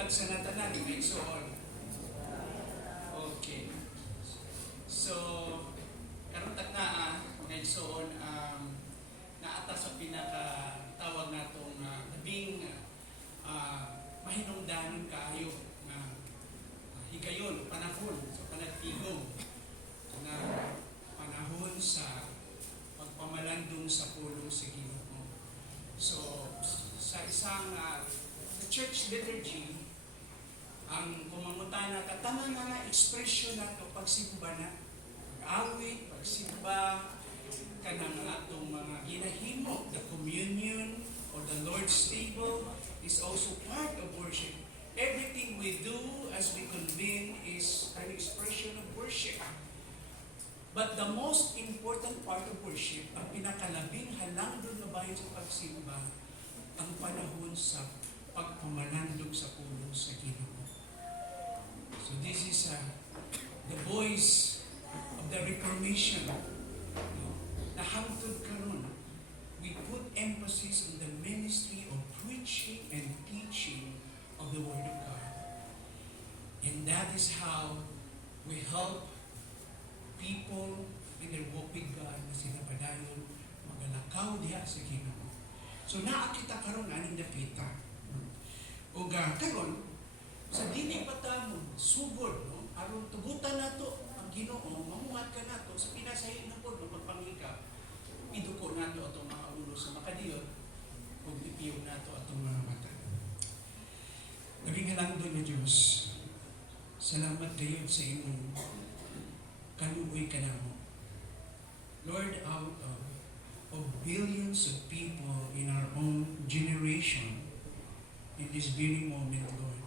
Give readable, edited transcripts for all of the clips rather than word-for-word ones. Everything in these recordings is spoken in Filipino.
buntag sa natanan ni Igsoon. Okay. So, karon tagnaa mga Igsoon, naata sa pinaka-tawag natong labing mahinungdanon kaayo na higayon, panahon, sa panagtigom na panahon sa pagpamalandong sa pulong sa Ginoo. So, sa isang sa church liturgy, ang kumangutana katama nga ekspresyon nato pagsimba na, pag-awit, pagsimba, kanang atong mga ginahimo, the communion or the Lord's table is also part of worship. Everything we do as we convene is an expression of worship. But the most important part of worship, ang pinakalabing halangdon na bahin sa pagsimba, ang panahon sa pagpamalandog sa pulong sa Ginoo. So this is the voice of the Reformation. Nahangtod karon, we put emphasis on the ministry of preaching and teaching of the Word of God. And that is how we help people in their walk with God na sila padayon magalakaw diha sa Ginoo. So naakita karon aning dapita. O karon sa dili patamon sugod no aron tugutan nato ang Ginoo, mamuhat ka nato sa pinasahi na pod magpanghika. Iduko nato atong mga ulo sa makadiyot ug ipiyo nato atong mga mata. Labing halangdon nga Dios, salamat gayud sa imong kaluoy kanamo. Lord, out of billions of people in our own generation, in this very moment, Lord,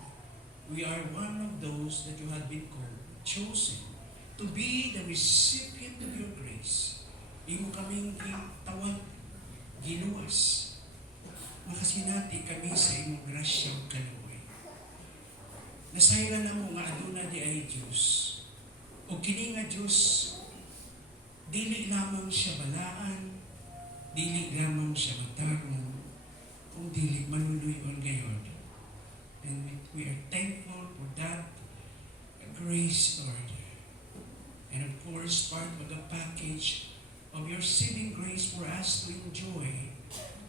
we are one of those that you have been called, chosen, to be the recipient of your grace. Imo kaming tawag, giluwas. Makasinati kami sa imong grasyang kaluoy. Nasayra na mo nga aduna di ay Diyos. O kini nga Diyos, dili lamang siya balaan, dili lamang siya matarong, kung dili manuluyon gayon. And we are thankful for that grace, Lord. And of course, part of the package of your saving grace for us to enjoy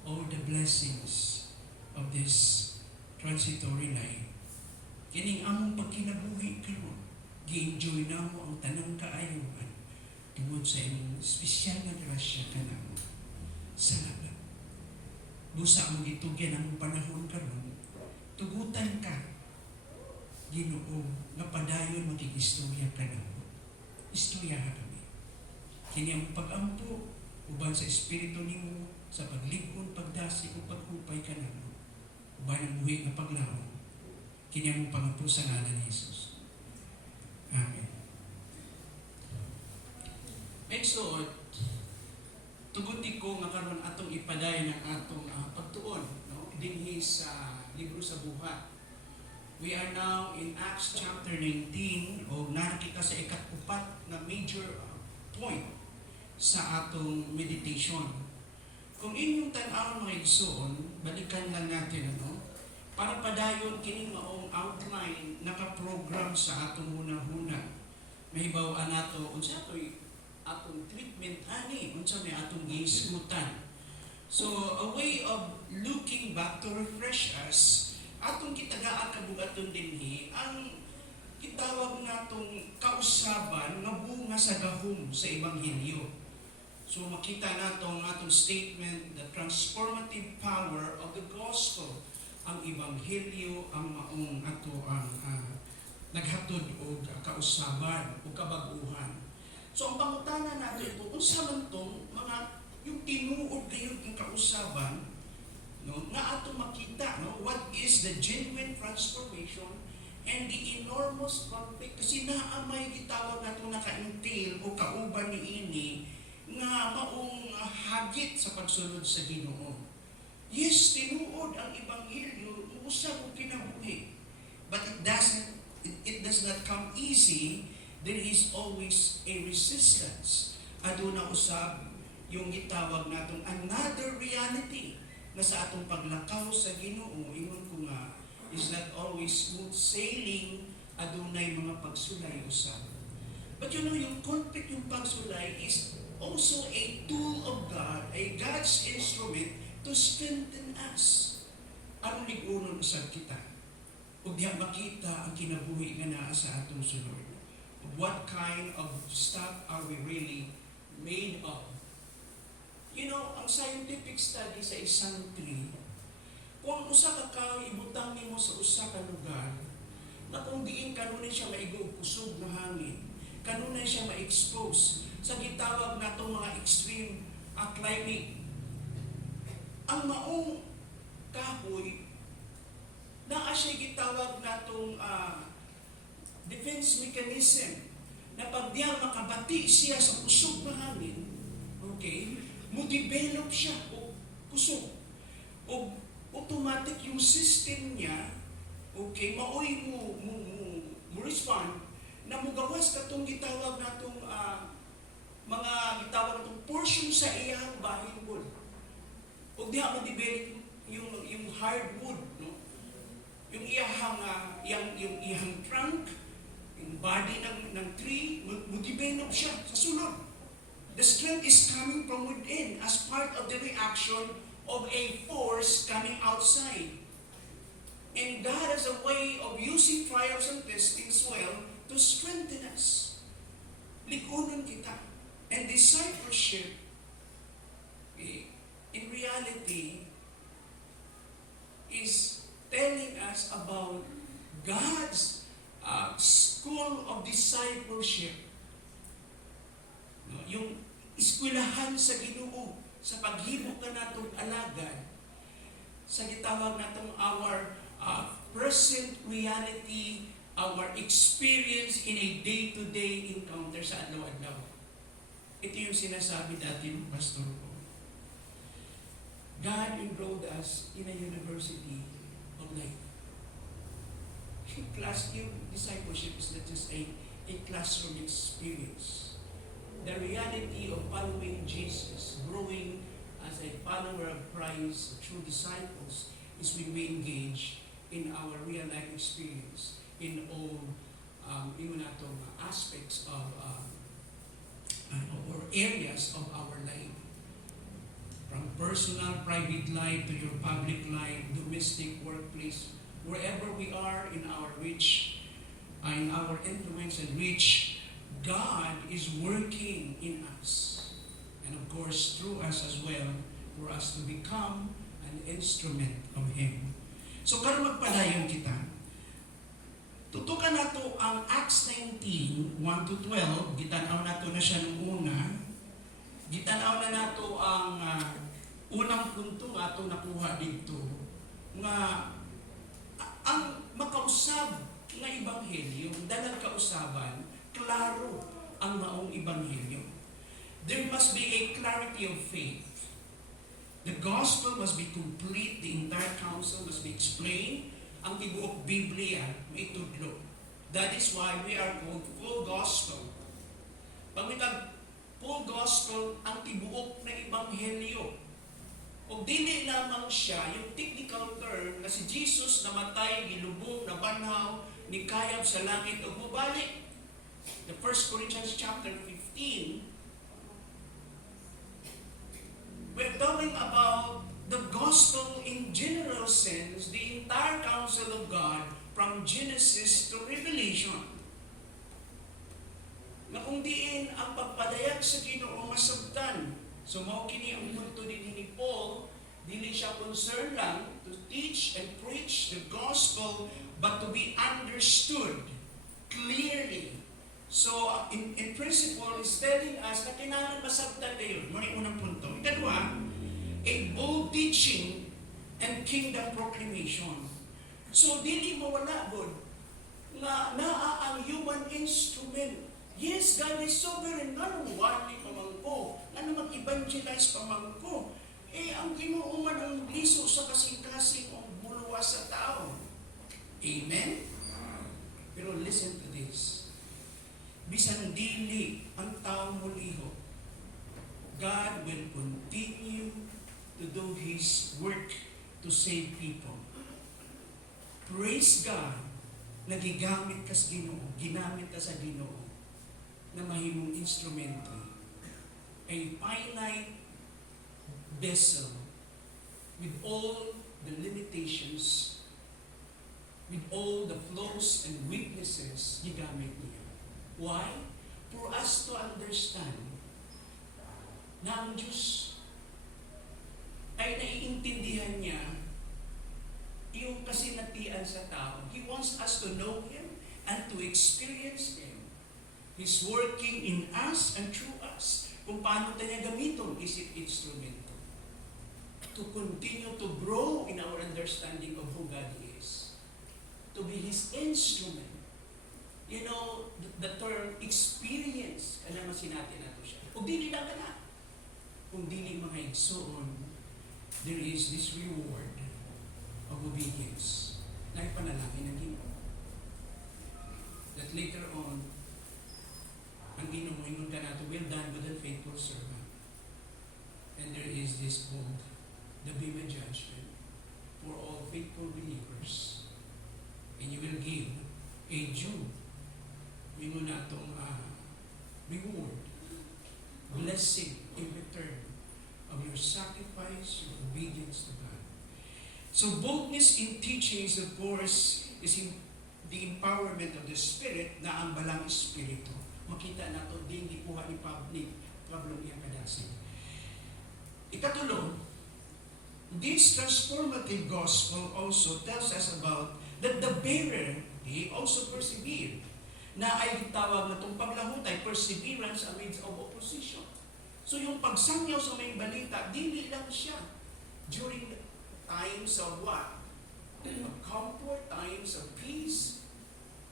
all the blessings of this transitory life. Kining among pagkinabuhi karon, gi-enjoy na mo ang tanang kaayuhan tungod sa imong espesyal na grasya kanamo. Salamat. Busa ang gitugyan ang panahon karon, tugutan ka, Ginoo, nga padayon maging-istorya kanamo. Istorya kami. Kini ang pag-ampo, uban sa Espiritu nimo, sa pagligon, pagdasi, o paghupay kanamo, uban ang buhi nga paglaom, kini ang pangampo sa ngalan ni Jesus. Amen. Exod, tuguti ko nga karon atong ipaday ng atong pagtuon, no? Dinhi sa libro sa buhat. We are now in Acts chapter 19, o nakita sa ikatupat na major point sa atong meditation. Kung inyong tan-aw mga igsoon, balikan lang natin, ano? Para padayon kining maong outline naka-program sa atong hunahuna. Mahibaw-an nato unsa toy atong treatment ani, unsa may atong gihisgutan. So a way of looking back to refresh us, atong kitagaan kabugaton dinhi ang kitawag natong kausaban nga bunga sa gahom sa ebanghelyo. So makita nato ang atong statement, the transformative power of the gospel. Ang ebanghelyo ang maong ato ang naghatod og kausaban o kabaguhan. So ang pangutana natin ito, unsa man tong mga yung tinuod gayud ng kausaban, no, nga ato makita, no, what is the genuine transformation and the enormous conflict, kasi naamay gitawag nato naka-entail o kauban niini nga maong hagit sa pagsunod sa Ginoo. Yes, tinuod ang ebanghelyo, usab og kinabuhi. But it does not come easy. There is always a resistance. Aduna usab yung gitawag natong another reality na sa atong paglakaw sa Ginoo, ingon ko nga, is not always smooth sailing, adunay mga pagsulay usab. But you know, yung conflict, yung pagsulay is also a tool of God, a God's instrument to strengthen us. Aron ligunon usab kita. Ug diha makita ang kinabuhi nga naa sa atong sunod. What kind of stuff are we really made of? You know, ang scientific study sa isang tree, kung usa ka kahoy ibutang nimo sa usa ka lugar, na kung diin kanunay siya maigo og kusog na hangin, kanunay siya ma-expose sa gitawag natong mga extreme climate. Ang maong kahoy naa siya gitawag natong defense mechanism na pag diya makabati siya sa kusog na hangin, okay, mo-develop siya o kusog. O automatic yung system niya, okay, maoy mo respond na mugawas katong gitawag natong mga gitawag natong portion sa iyang bahin wood. O diha ma-develop yung hardwood, no? Yung iyang trunk, yung body ng tree, mo-develop siya sa sunod. The strength is coming from within as part of the reaction of a force coming outside. And God has a way of using trials and testings well to strengthen us. Likunon kita. And discipleship, in reality, is telling us about God's school of discipleship. No, yung eskwelahan sa Ginoo sa paghimo ka natong alagad sa gitawag natong our present reality, our experience in a day-to-day encounter sa adlaw-adlaw. Ito yung sinasabi dati ng pastor ko. God enrolled us in a university of life. Yung discipleship is not just a classroom experience. The reality of following Jesus, growing as a follower of Christ, true disciples, is when we engage in our real life experience in all aspects of or areas of our life. From personal, private life to your public life, domestic, workplace, wherever we are in our reach, in our influence and reach, God is working in us. And of course, through us as well, for us to become an instrument of Him. So, karon magpadayon kita. Tutukan nato ang Acts 19, 1-12. Gitanaw nato na siya nung una. Gitanaw na nato ang unang punto nga ato nakuha dito. Nga ang makausab nga ebanghelyo, dalang kausaban, klaro ang maong ebanghelyo. There must be a clarity of faith. The gospel must be complete, the entire counsel must be explained, ang tibuok Biblia may tudlo. That is why we are called full gospel. Pag may full gospel, ang tibuok na ebanghelyo. O dili lamang siya, yung technical term na si Jesus namatay, gilubong, nabanhaw, nikayab sa langit o bubalik. The 1 Corinthians chapter 15, we're talking about the gospel in general sense, the entire counsel of God from Genesis to Revelation. Na kung diin ang pagpadayag sa Ginoo masabtan. So mao kini ang punto din ni Paul, dili siya concerned lang to teach and preach the gospel, but to be understood clearly. So in principle, is telling us na kailangan masabtan kayo. Muna yung unang punto. Ikadwa, a bold teaching and kingdom proclamation. So dili mawala god na naa ang human instrument. Yes, God is sovereign. Nga wali pamangko. Nga mag-evangelize pamangko. Ang Ginoo man ang liso sa kasing-kasing o buluwa sa tao. Amen? Pero listen to this. Bisan dili ang tao muliho, God will continue to do His work to save people. Praise God, nagigamit ka sa Ginoo, ginamit ka sa Ginoo, na mahimong instrumento, a finite vessel with all the limitations, with all the flaws and weaknesses, gigamit niya. Why? For us to understand na ang Diyos ay naiintindihan niya yung kasinatian sa tao. He wants us to know Him and to experience Him. He's working in us and through us. Kung paano tayo gamiton, isip instrumento. To continue to grow in our understanding of who God is. To be His instrument. You know, the term experience, alam mo sinati na ito siya. Kung dili lang ka na. Kung dili mga igsoon, there is this reward of obedience na ipanalangin ng Ginoo. That later on, ang Ginoo mo, ingon ka nato, well done, good and faithful servant. And there is this called the Bema judgment for all faithful believers. And you will give a due, ingon natong reward, blessing in return of your sacrifice, your obedience to God. So boldness in teachings, of course, is in the empowerment of the Spirit na ang balang Espiritu. Makita nato din gipuha ni Pablo niya kadasig. Ikatulo, this transformative gospel also tells us about that the bearer, he also persevered, na ay gitawag na itong paglahutay, perseverance amidst of opposition. So yung pagsangyaw sa may balita, dili lang siya during the times of what? Of comfort, times of peace.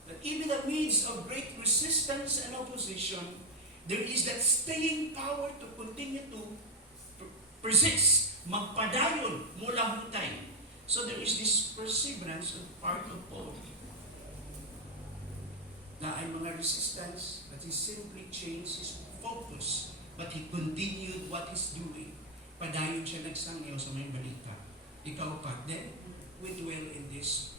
That even in the midst of great resistance and opposition, there is that staying power to continue to persist, magpadayon mula hutay. So there is this perseverance on part of Paul. Na ay mga resistance, but he simply changed his focus, but he continued what he's doing. Padayon siya nagsangyaw sa may balita. Ikaw pa, then we dwell in this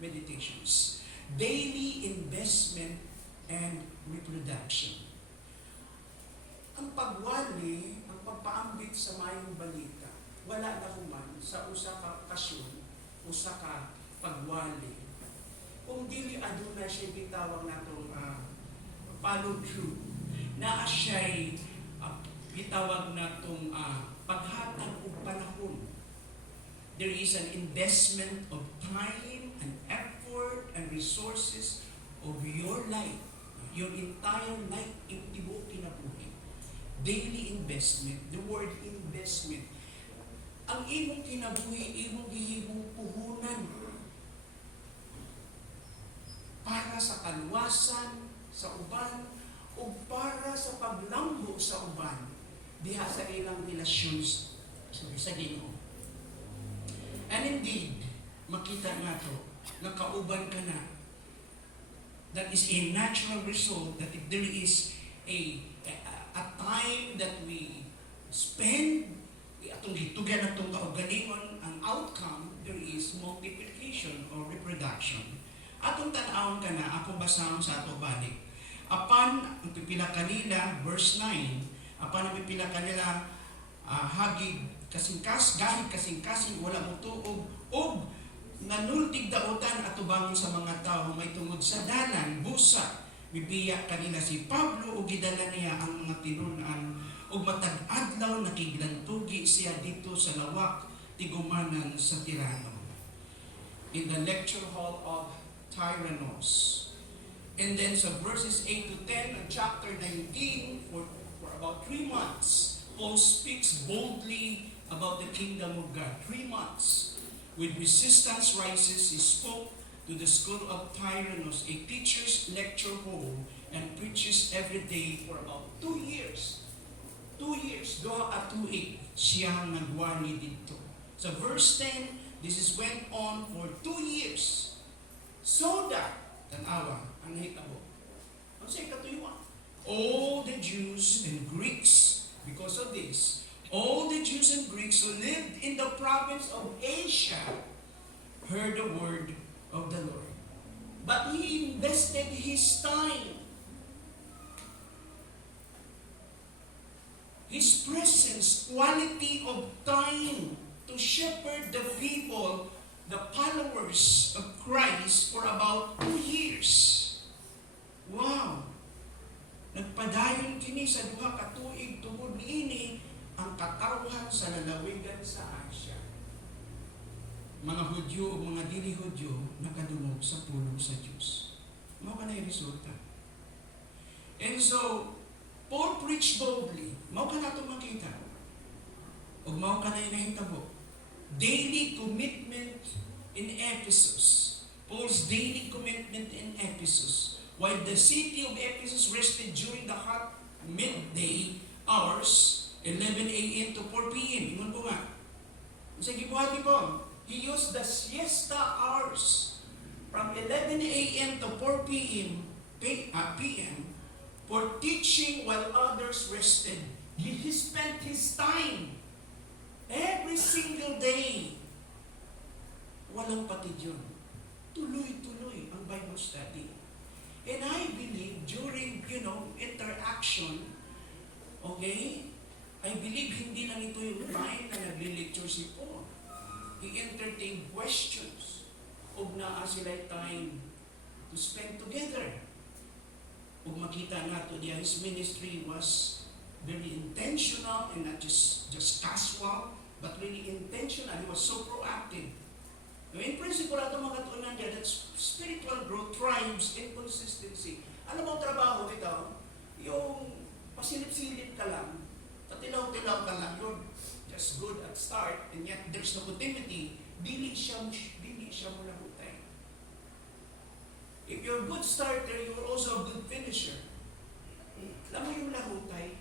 meditations. Daily investment and reproduction. Ang pagwali, ang pagpaambit sa mayong balita, wala na human sa usa ka kasyon, usa ka pagwali. Kung dili aduna siya bitawag natong follow through, na siya'y bitawag natong paghatag og panahon. There is an investment of time and effort and resources of your life, your entire life, tibuok kinabuhi. Daily investment, the word investment. Ang imong kinabuhi, imong gihimong puhunan para sa kalwasan, sa uban, o para sa paglambo sa uban, diha sa ilang relasyon sa Ginoo. And indeed, makita nga to, nakauban ka na. That is a natural result that if there is a time that we spend, atong hitugan atong kaugalingon, ang outcome, there is multiplication or reproduction. Atong tanawon ka na, ako basahon sa ato balik. Apan, ang pipila kanila, verse 9, apan ang pipila kanila, hagig gahig kasing-kasing, wala mo tuog, og nanultig dautan at tubangon sa mga tao may tungod sa dalan, busa, bibiyak kanila si Pablo o gidala niya ang mga tinunan o matag adlaw nakiglantugi siya dito sa lawak tigumanan sa Tirano. In the lecture hall of Tyrannus. And then sa verses 8 to 10 of chapter 19, for about 3 months, Paul speaks boldly about the kingdom of God. 3 months. With resistance rises, he spoke to the school of Tyrannus, a teacher's lecture hall, and preaches every day for about 2 years. 2 years, doha at 2-8, siyang nagwani dito. So verse 10, this is went on for 2 years. So that, tanawa, ang nahitabo. Ang say katuyuan. All the Jews and Greeks, because of this, All the Jews and Greeks who lived in the province of Asia heard the word of the Lord. But he invested his time, his presence, quality of time to shepherd the people, the followers of Christ for about 2 years. Wow! Nagpadayon kini sa duha ka tuig tungod niini ang katawhan sa lalawigan sa Asia. Mga Hudyo o mga dili Hudyo nakadungog sa pulong sa Diyos. Mao ka na yung resulta. And so, Paul preached boldly. Mao ka na itong makita. O mao ka na yung nahitabo. Daily commitment in Ephesus. Paul's daily commitment in Ephesus. While the city of Ephesus rested during the hot midday hours, 11 a.m. to 4 p.m. Ingon po nga. Sa gibuhati po, he used the siesta hours from 11 a.m. to 4 p.m. For teaching while others rested. He spent his time every single day. Walang patid yun. Tuloy-tuloy ang Bible study. And I believe during, interaction, okay, I believe hindi lang ito yung time na nagli-lecture si Paul. He entertained questions. Ug naa sila time to spend together. Ug makita nato diya, his ministry was very intentional and not just casual, but really intentional. He was so proactive. In principle, ato makatuunan niya that spiritual growth thrives in consistency. Ano bang trabaho ito? Yung pasilip-silip ka lang, tatilaw-tilaw ka lang, you're just good at start, and yet there's no continuity, dili siya mo lahutay. If you're a good starter, you're also a good finisher. Alam mo yung lahutay?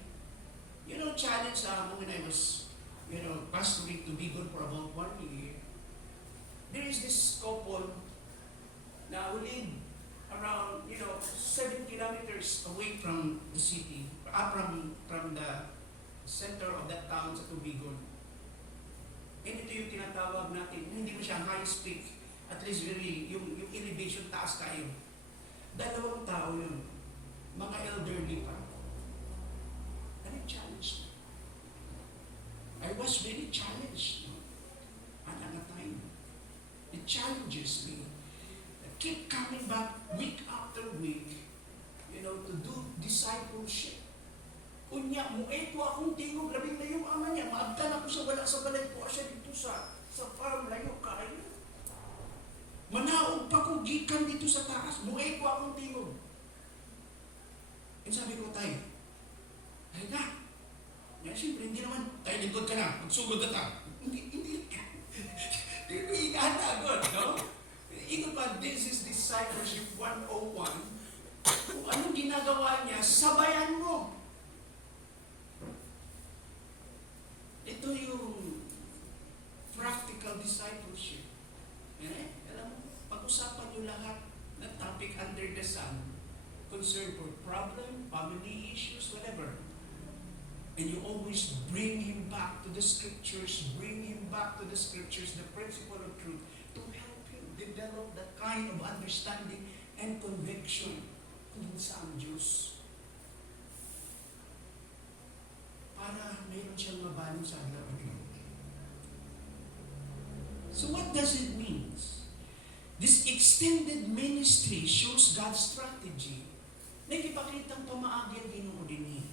Challenge sa amin when I was, pastoring to Bicol for about 1 year. There is this couple na who live around, 7 kilometers away from the city, from the center of that town sa Tubigon. And ito yung tinatawag natin, hindi mo siya high peak, at least really, yung elevation taas kayo. 2 tao yun, mga elderly pa. And it challenged me. I was really challenged. At that time. It challenges me. I keep coming back week after week, to do discipleship. Unya, mueto akong tingog, labing na yung ama niya, maagtan ako sa wala sa balay ko, siya dito sa farm, layo kayo. Manaog pa kong gikan dito sa taas, mueto akong tingog. And sabi ko, tayo, ay na. Yan, siyempre, hindi naman, tayo lingkod ka na, magsugod ka ta. Hindi ka. Hindi ka agad, no? Ito pa, this is discipleship 101. Kung anong ginagawa niya, sabayan mo. Ito yung practical discipleship. Alam mo, pag-usapan niyo lahat ng topic under the sun, concern for problem, family issues, whatever. And you always bring him back to the scriptures, the principle of truth, to help him develop that kind of understanding and conviction kung sa ang Diyos. Para mayroon siyang mabalong sa halaman. So what does it mean? This extended ministry shows God's strategy. Nagipakitang pamaagyan Ginoo din.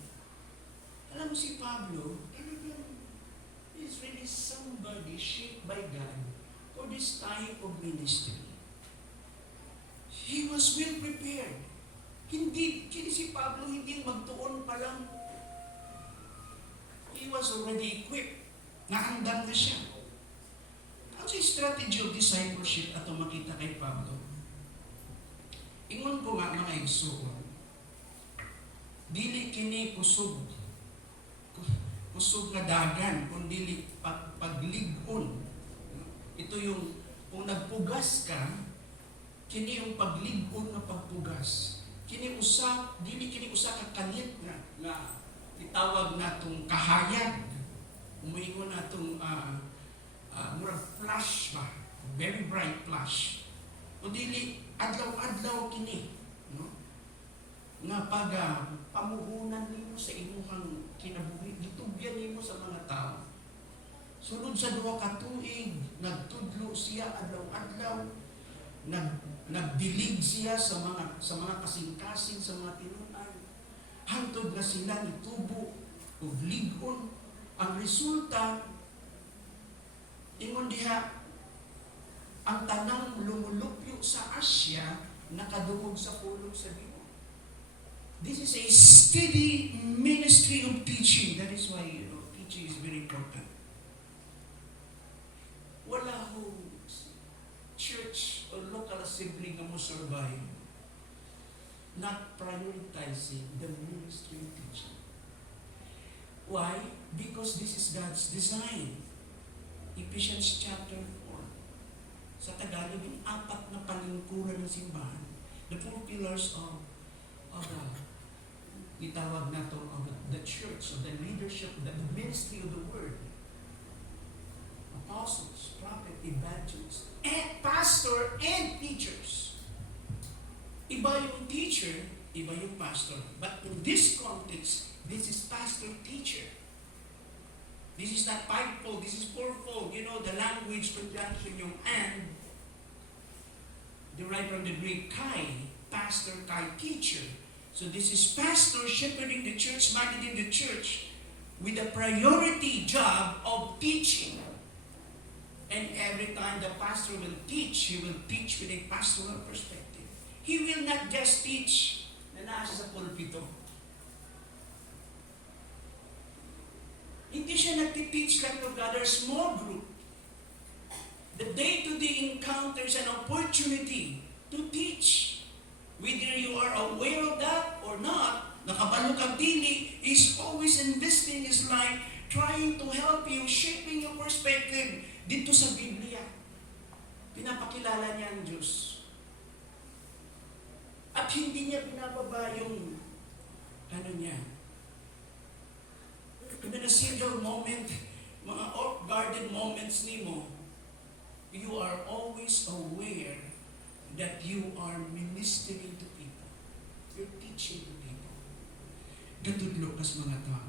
Alam mo si Pablo, is really somebody shaped by God for this type of ministry. He was well prepared. Hindi si Pablo hindi magtuon pa lang. He was already equipped. Naandang na siya. Ang strategy of discipleship ato makita kay Pablo. Ingon ko nga mga igsoon. Dili kini kusog nga dagan, kundi paglig-on. Ito yung, kung nagpugas ka, kini yung paglig-on na pagpugas. Dili kini usa ka kanit nga itawag natong kahayag. umuingon na itong murag flash ba? Very bright flash. O dili, adlaw-adlaw kini. No? Nga pag pamuhunan nimo sa imuhang kinabuhi, gitugyan nimo sa mga tao. Sunod sa 2 ka tuig, nagtudlo siya adlaw-adlaw, nagdilig siya sa mga kasing-kasing, sa mga tinunan. Hantod na sila nitubo o ligon. Ang resulta, ingon diha, ang tanang lumulupyo sa Asya nakadungog sa pulong sa Ginoo. This is a steady ministry of teaching. That is why, teaching is very important. Wala ho church or local assembly nga mo survive not prioritizing the ministry of teaching. Why? Because this is God's design. Ephesians chapter 4. Sa Tagalog, yung 4 na panlingkuran ng simbahan. The 4 pillars of itawag na to, of the church, of the leadership, the ministry of the word. Apostles, prophet, evangelists, and pastor, and teachers. Iba yung teacher, iba yung pastor. But in this context, this is pastor-teacher. This is not fivefold, this is fourfold. The language conjunction yung and, derived from the Greek kai, pastor, kai, teacher. So this is pastor shepherding the church, managing the church with a priority job of teaching. And every time the pastor will teach, he will teach with a pastoral perspective. He will not just teach na nasa sa pulpito. Hindi siya nagtiteach lang to gather small group. The day-to-day encounters an opportunity to teach. Whether you are aware of that or not, nakabalo kang dili, is always investing his life, trying to help you, shaping your perspective dito sa Biblia. Pinapakilala niya ang Diyos. At hindi niya pinababa yung niya. Even a single moment, mga off-guarded moments nimo, you are always aware that you are ministering to people. You're teaching to people. Gatudlo kas mga tao.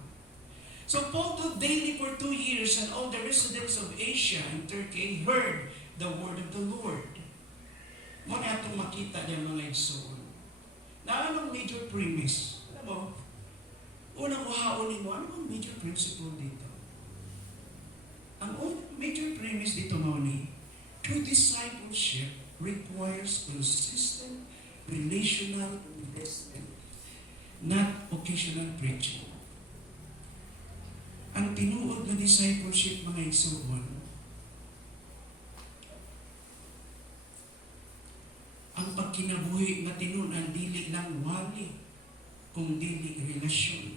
So Paul taught daily for 2 years, and all the residents of Asia and Turkey heard the word of the Lord. Mga itong makita niya mga igsoon. Na anong major premise? Alam mo, unang kuhaunin mo, ano ang major principle dito? Ang major premise dito mo ni, true discipleship requires consistent relational investment, not occasional preaching. Ang tinuod na discipleship, mga igsoon, ang pagkinabuhi na tinunan dili lang wali, kung dili relasyon.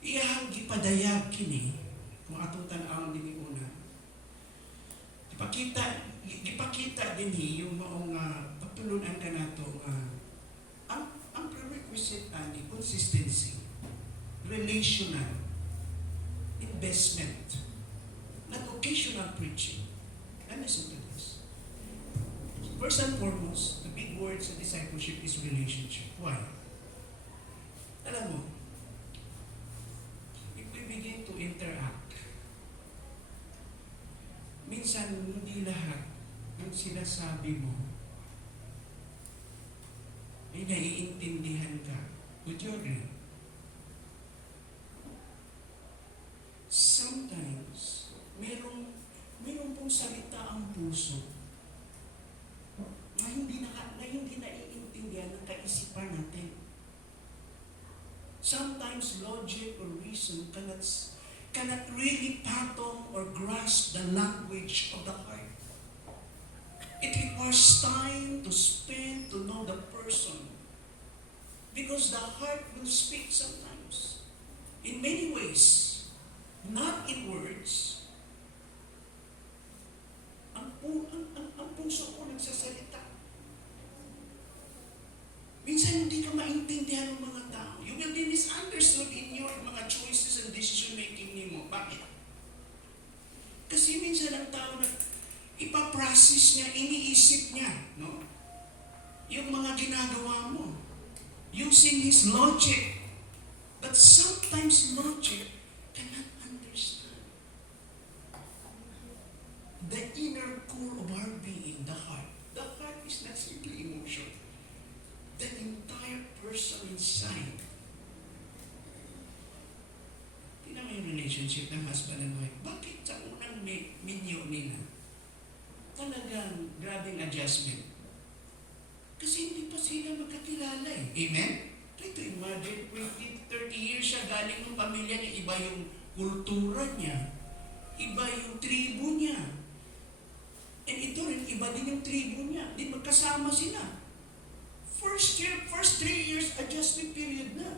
Iyahang gipadayag kini, kung atong tan-awon din una. Ipakita din yung maong pagtulunan ka nato ang prerequisite ani consistency, relational, investment, not occasional preaching. And listen to this. First and foremost, the big word sa discipleship is relationship. Why? Alam mo, if we begin to interact, minsan hindi lahat ng sinasabi mo ay naiintindihan ka. Would you agree? Sometimes, mayroong pong salita ang puso na hindi naiintindihan ng kaisipan natin. Sometimes logic or reason cannot really fathom or grasp the language of the heart. It requires time to spend to know the person, because the heart will speak sometimes in many ways, not in words. Ang puso ko nagsasalita. ka maintindihan ng mga tao. You will be misunderstood in your mga choices and decision making nimo. Bakit? Kasi minsan ang tao na ipaprocess niya, iniisip niya, no? Yung mga ginagawa mo. Using his logic. But sometimes logic cannot understand the inner core of our being, the heart. The heart is not simply emotion. The entire person inside. Tingnan mo yung relationship ng husband and wife. Bakit sa unang minyo nila? Talagang grabing adjustment. Kasi hindi pa sila magkakilala eh. Amen? Try to imagine, 20, 30 years siya galing ng pamilya niya, iba yung kultura niya, iba yung tribo niya. And ito rin, iba din yung tribo niya. Hindi magkasama sila. First 3 years, adjustment period na.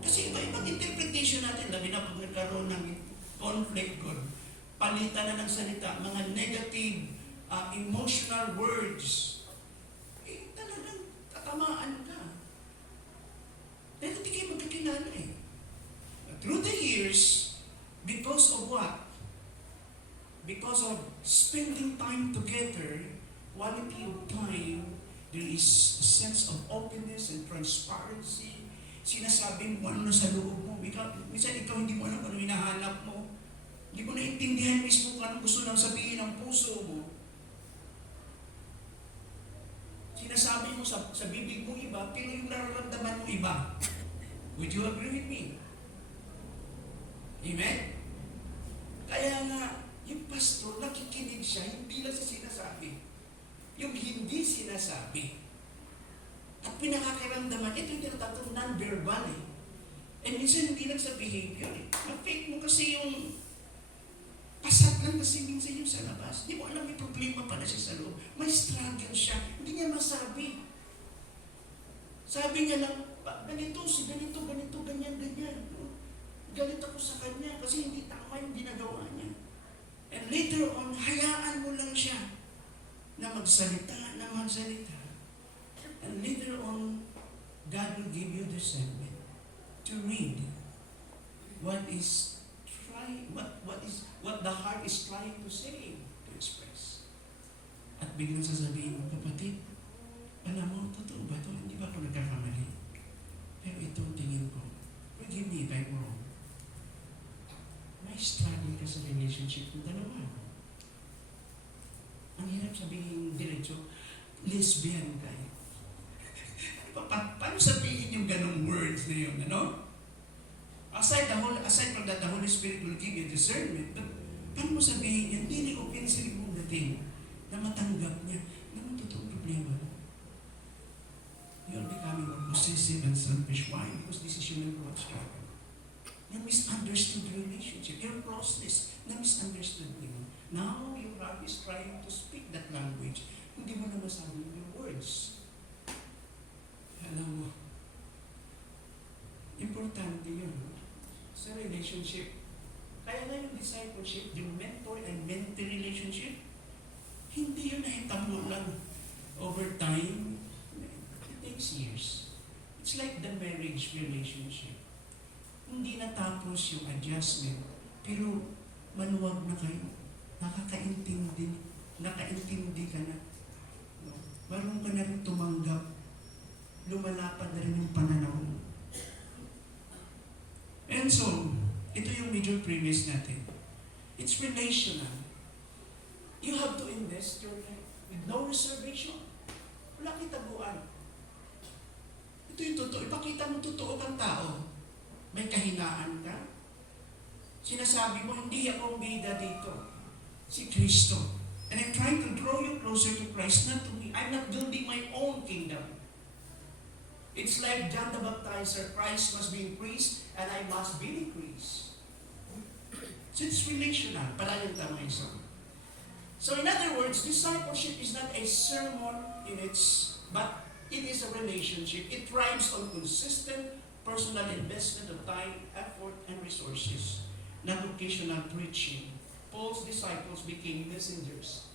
Kasi iba-ibang interpretation natin, labi na pag nagkaroon ng conflict God. Palitan na ng salita, mga negative, emotional words. Talagang tatamaan ka. Dahil hindi kayo magkakilala eh. Through the years, because of what? Because of spending time together, quality of time, there is a sense of openness and transparency. Sinasabi mo ano na sa loob mo. Minsan ikaw hindi mo alam ano hinahanap mo. Hindi mo naintindihan mismo kung anong gusto nang sabihin ng puso mo. Sinasabi mo sa bibig mo iba, pero yung nararamdaman mo iba. Would you agree with me? Amen? Kaya nga, yung pastor, nakikinig siya, hindi lang sa sinasabi. Yung hindi sinasabi. At pinakakiramdaman, ito yung tinatawag non-verbal eh. And minsan hindi lang sa behavior eh. Na-fake mo kasi yung pasat lang kasi minsan yung sa labas. Hindi mo alam may problema pala siya sa loob. May struggle siya. Hindi niya masabi. Sabi niya lang, ganito, ganyan. Galit ako sa kanya kasi hindi tama yung ginagawa niya. And later on, hayaan mo lang siya na magsalita. And later on, God will give you discernment to read what the heart is trying to say, to express. At biglang sasabihin mo, kapatid, alam mo, totoo ba ito? Hindi ba ako nagkakamali? Pero itong tingin ko, forgive me if I'm wrong. May struggle ka sa relationship ng dalawa. Ang hirap sabihin diretso, lesbian ka. Paano sabihin yung ganong words na yun, ano? Aside from that, the Holy Spirit will give you discernment. But paano mo sabihin yan? Hindi offensive mong dating na matanggap niya. Naman totoong problema. You're becoming more possessive and selfish. Why? Because this is human struggle. You misunderstood the relationship. Your closeness na misunderstood mo. Now, your heart is trying to speak that language. Hindi mo na masabi yung words. Alam mo, importante yun. Sa relationship. Kaya nga yung discipleship, yung mentor and mentee relationship, hindi yun nahitamo lang over time. It takes years. It's like the marriage relationship. Hindi natapos yung adjustment, pero maluwag na kayo. Nakaintindi ka na. Marunong ka na rin tumanggap. Lumalapad na rin yung pananaw mo. And so, ito yung major premise natin. It's relational. You have to invest your life with no reservation. Wala kitaguan. Ito yung totoo. Ipakita mo totoo kang tao. May kahinaan ka. Sinasabi mo, hindi ako ang bida dito. Si Kristo. And I'm trying to draw you closer to Christ, not to me. I'm not building my own kingdom. It's like John the Baptizer, Christ must be increased and I must be decreased. So it's relational. Parang tama yung song. So in other words, discipleship is not a sermon but it is a relationship. It thrives on consistent personal investment of time, effort, and resources, not occasional preaching. Paul's disciples became messengers,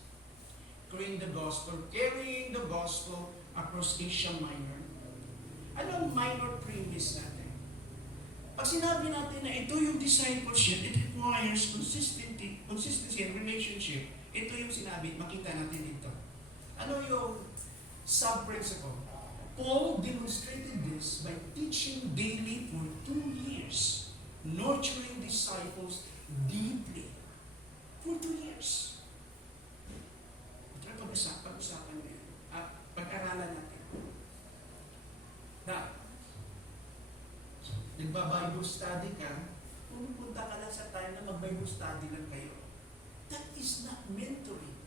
carrying the gospel across Asia Minor. Ano ang minor premise natin? Pag sinabi natin na ito yung discipleship, it requires consistency and relationship. Ito yung sinabi, makita natin dito. Ano yung sub-principle? Paul demonstrated this by teaching daily for 2 years, nurturing disciples deeply for 2 years. Ito pag-usapan niya at pag-aralan natin. Na, nagba-Bible study ka, pumupunta ka lang sa time na mag-Bible study lang kayo. That is not mentoring.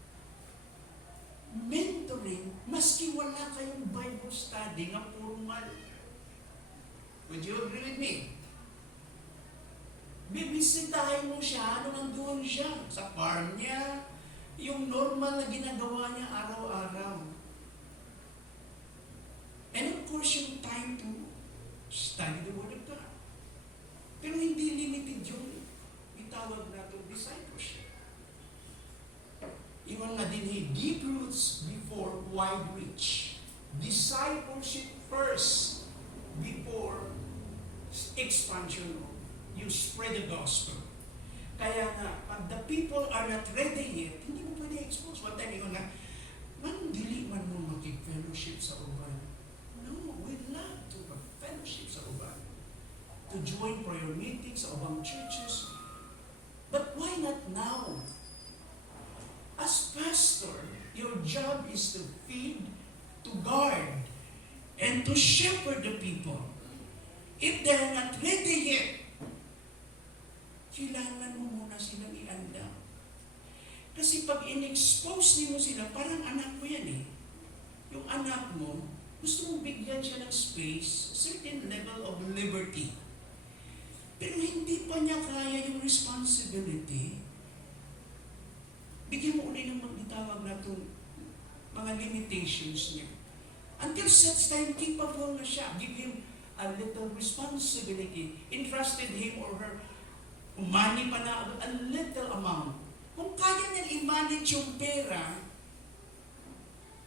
Mentoring, maski wala kayong Bible study na formal. Would you agree with me? Bibisitahin mo siya, ano nandoon siya? Sa farm niya, yung normal na ginagawa niya araw-araw. And of course, yung time to study the Word of God. Pero hindi limited yung itawag natin discipleship. Iwan na din deep roots before wide reach. Discipleship first before expansion. You spread the gospel. Kaya nga, pag the people are not ready yet, hindi mo pwede expose. One time, ikaw na, dili man mo makik-fellowship sa uban. No, we love to have fellowship sa uban. To join prayer meetings sa ubang churches. But why not now? As pastor, your job is to feed, to guard, and to shepherd the people. If they're not ready yet, kailangan mo muna silang i-anda. Kasi pag in-expose mo sila, parang anak mo yan eh. Yung anak mo, gusto mong bigyan siya ng space, certain level of liberty. Pero hindi pa niya kaya yung responsibility. Bigyan mo ulit ng magtawag na itong mga limitations niya. Until such time, capable na siya. Give him a little responsibility. Entrusted him or her, umani pa na a little amount. Kung kaya niya i-manage yung pera,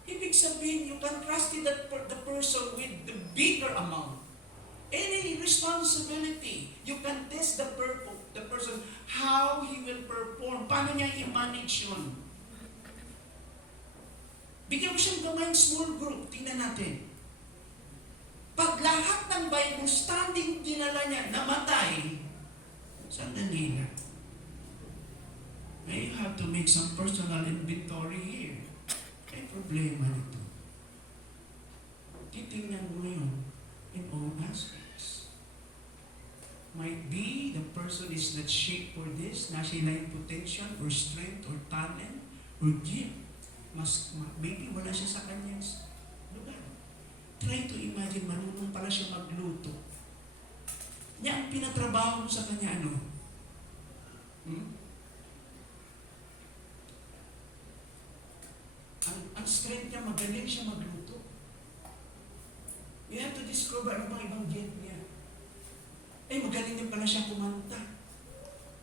ibig sabihin, you can trust the person with the bigger amount. Any responsibility, you can test the person, how he will perform. Paano niya i-manage yun? Bigyan mo siyang gamayang small group. Tingnan natin. Pag lahat ng Bible standing dinala niya, namatay, saan nanila? May have to make some personal inventory here. May problema nito. Titingnan mo yun in all aspects. Might be the person is not shaped for this, nasa yung potential or strength or talent or gift. Maybe wala siya sa kanyang lugar. Try to imagine, marunong pala siya magluto. Niya, ang pinatrabaho mo sa kanya, ano? Ang strength niya, magaling siya magluto. You have to discover ano bang ibang gift niya. Magaling din pala siya kumanta.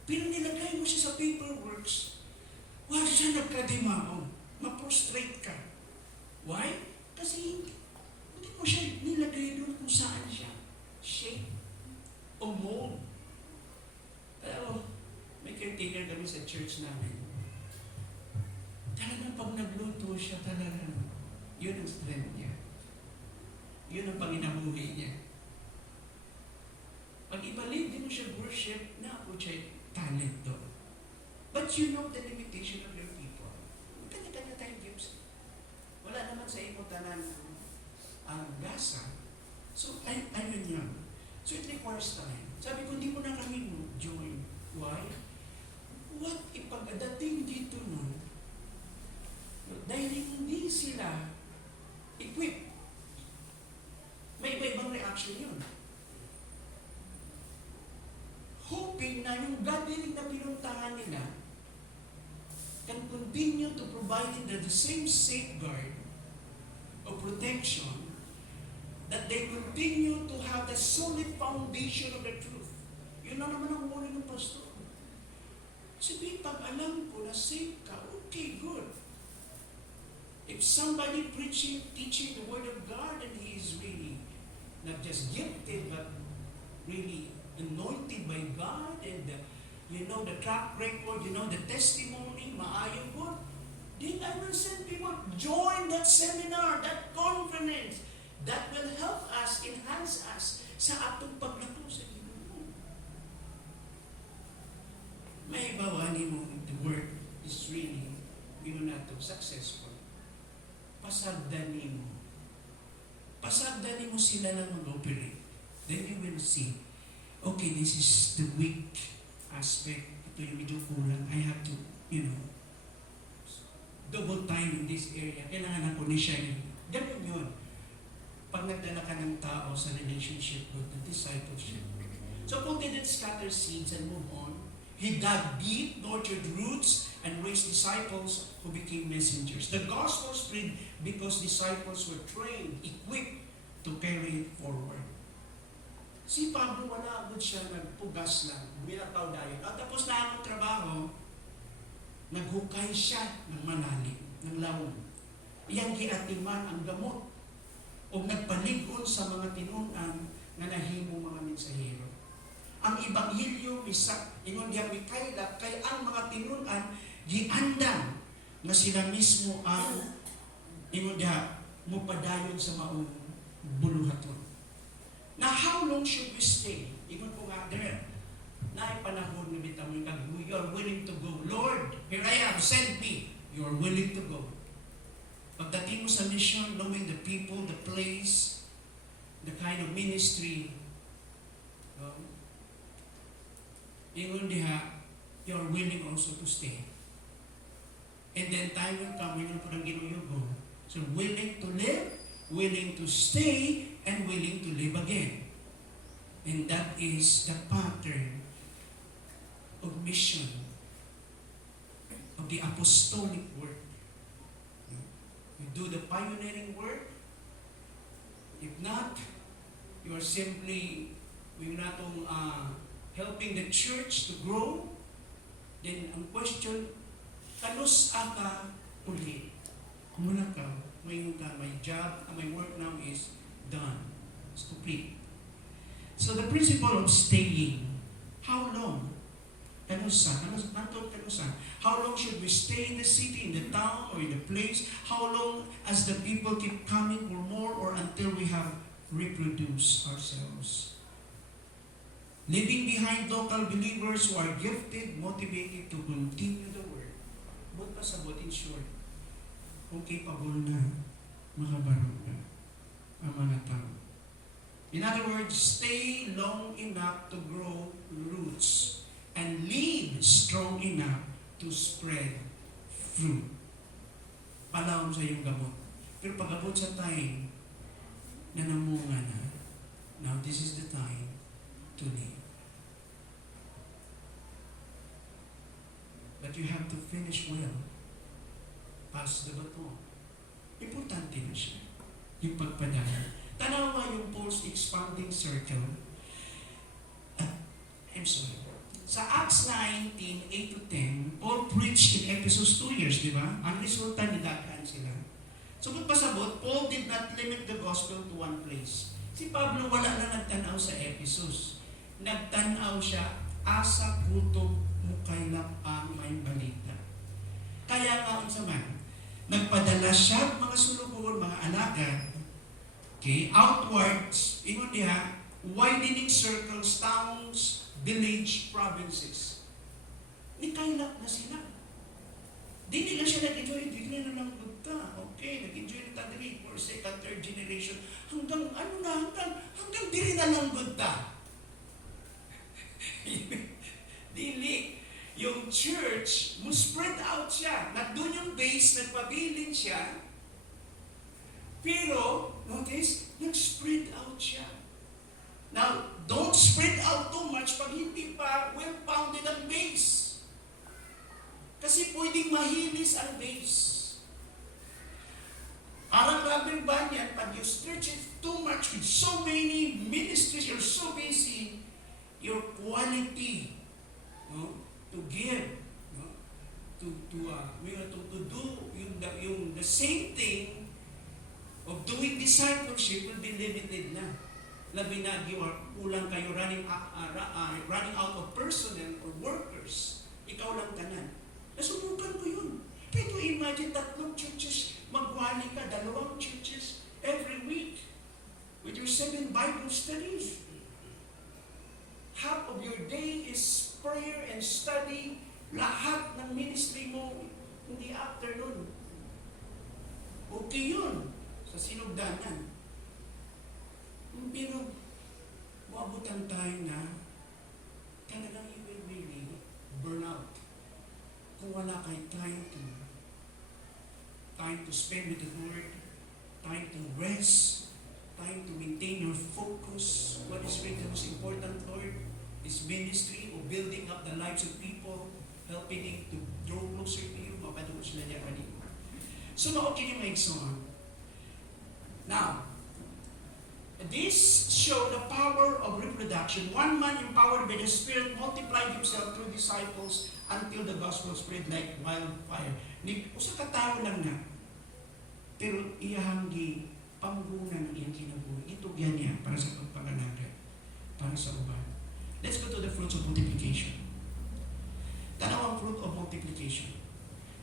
Pero nilagay mo siya sa paperworks, wala siya nagkadimao. Ma-prostrate ka. Why? Kasi hindi mo siya nilagay doon kung saan siya. Shape o mold. Pero may caretaker kami sa church namin. Talagang pag nagluto siya, talagang yun ang strength niya. Yun ang panginabuhi niya. Pag ibalid din mo siya worship, na-approach siya talent doon. But you know the limitation of your people. Kanya-kanya tayong gifts. Wala naman sa imutanan ang gasa. So, ayun yun. So, it requires time. Sabi ko, hindi mo na kami join. Why? What if pagdating dito nun, dahil hindi sila equipped, may iba-ibang reaction yun. Hoping na yung gathering na pinuntahan nila can continue to provide the same safeguard of protection, that they continue to have the solid foundation of the truth. Yun na naman ang muli ng pastor. Sabi, pag alam ko na safe ka, okay, good. If somebody preaching, teaching the Word of God, and he is really not just gifted, but really anointed by God, and the track record, the testimony, maayo po, then I will send people, join that seminar, that conference, that will help us, enhance us sa atong paglako sa Ginoo. May bawani mo, the work is really, nato, successful. Pasagdani mo. Pasagdani mo sila lang mag-operate. Then you will see, okay, this is the weak aspect. Ito yung medyo kulang. I have to, double time in this area. Kailangan ako ni siya. Ganun yun. Pag nagdala ka ng tao sa relationship with the discipleship. So Paul didn't scatter seeds and move on. He dug deep, nurtured roots, and raised disciples who became messengers. The gospel spread because disciples were trained, equipped to carry it forward. Si Pablo, wala agad siya, nagpugas lang, minataw dahil. At tapos na ang trabaho, naghukay siya ng malalim, ng lawon. Iyang giatiman ang gamot o nagpaligon sa mga tinunan nga nahimo mga mensahero. Ang Ebanghelyo, ingon diya may kailap, kay ang mga tinunan, giandang na sila mismo ang, ingon diya, mupadayon sa maong buluhaton. Now, how long should we stay? Ingon po nga, there, na panahon na bitawin ka, you are willing to go. Lord, here I am, send me. You are willing to go. Pagdating mo sa mission, knowing the people, the place, the kind of ministry, ingon diha, you are willing also to stay. And then time will come, ingon po ng ginuyugo. So willing to live, willing to stay, and willing to live again. And that is the pattern of mission, of the apostolic work. You do the pioneering work. If not, you are simply, helping the church to grow. Then ang question, kanus aka uli? Kumuna ka, may job, my work now is done. It's complete. So the principle of staying, how long? How long should we stay in the city, in the town, or in the place? How long as the people keep coming or more, or until we have reproduced ourselves? Leaving behind local believers who are gifted, motivated to continue the work. But pasabot in short, kung capable na, makabarog na ang mga tao. In other words, stay long enough to grow roots and live strong enough to spread fruit. Palawang sa iyong gamot. Pero pag-abot sa time na namunga na, now this is the time to live. But you have to finish well. Pass the baton. Importante na siya. Yung pagpadala. Tanawa yung Paul's expanding circle. I'm sorry. Sa Acts 19, 8-10, Paul preached in Ephesus 2 years, di ba? Ang resulta, nidagaan sila. So, pasabot, Paul did not limit the gospel to one place. Si Pablo wala na nagtanaw sa Ephesus. Nagtanaw siya, asa kutob mukaylap ang may balita. Kaya nga, unsa man, nagpadala siya mga sulugon, mga alagad, okay, outwards, ingon diha, widening circles, towns, village, provinces. Nikaylap na sila. Di nila siya nag-enjoy, di nila na lang gudta. Okay, nag-enjoy na tadiri for second, third generation. Hanggang diri na lang gudta. Dili. Yung church, spread out siya. Nandun yung base, nagpabilin siya. Pero, notice, nag-spread out siya. Now, don't spread out too much pag hindi pa well-founded ang base. Kasi pwedeng mahilis ang base. Arang Rabbi Banyan, pag you stretch it too much with so many ministries, you're so busy, your quality, to give, to do the same thing of doing discipleship will be limited na. labi na kulang kayo running out of personnel or workers, ikaw lang tanan. Nasubukan ko yun. Pero imagine 3 churches, magwali ka, 2 churches every week with your 7 Bible studies. Half of your day is prayer and study. Lahat ng ministry mo hindi afternoon. Okay yun sa sinugdanan. Pero maabutan tayo na talagang you will really burn out kung wala kay time to spend with the Lord, time to rest, time to maintain your focus. What is really the most important, Lord, is ministry o building up the lives of people, helping them to draw closer to you, mapadungo sila niya kanina. So, maokay yung mga igsoon. Now, this show the power of reproduction. One man empowered by the Spirit multiplied himself through disciples until the gospel spread like wildfire. Usa ka tao lang na, pero iyang panggunan ng iyang kinabuhi. Itugyan niya para sa pagpangalaga, para sa uban. Let's go to the fruits of multiplication. Tanaw ang fruit of multiplication.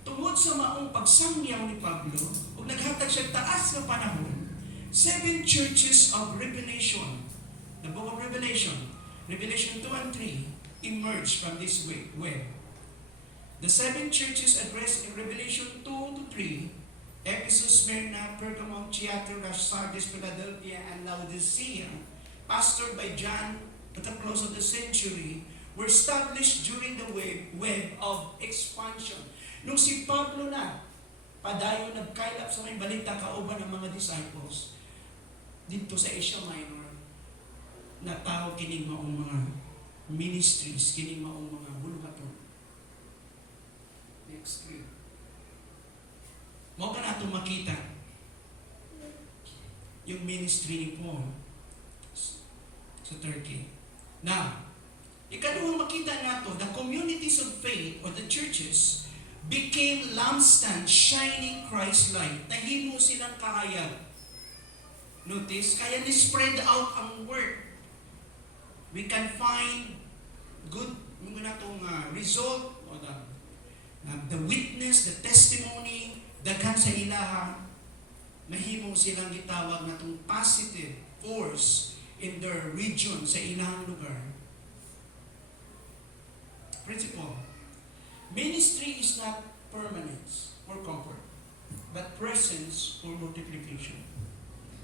Tungod sa maong pagsangyaw ni Pablo, ug naghatag siya taas na panahon, 7 churches of Revelation, the book of Revelation, Revelation 2 and 3, emerged from this web. The 7 churches addressed in Revelation 2 to 3, Ephesus, Smyrna, Pergamum, Thyatira, Sardis, Philadelphia, and Laodicea, pastored by John at the close of the century, were established during the web of expansion. Nung si Pablo na, padayon nagkailap sa may balita kauban ng mga disciples, dito sa Asia Minor, natawag kining maong mga ministries, kining maong mga buluhaton. Next screen. Mao ka na itong makita yung ministry ni Paul sa Turkey. Now, ikaduhang makita nato, the communities of faith or the churches became lampstands shining Christ light. Nahimo silang kahayag. Notice, kaya ni-spread out ang word. We can find good result o the witness, the testimony, daghan sa ilaha, nahimo silang gitawag na itong positive force in their region, sa ilahang lugar. Principle. Ministry is not permanence or comfort, but presence or multiplication.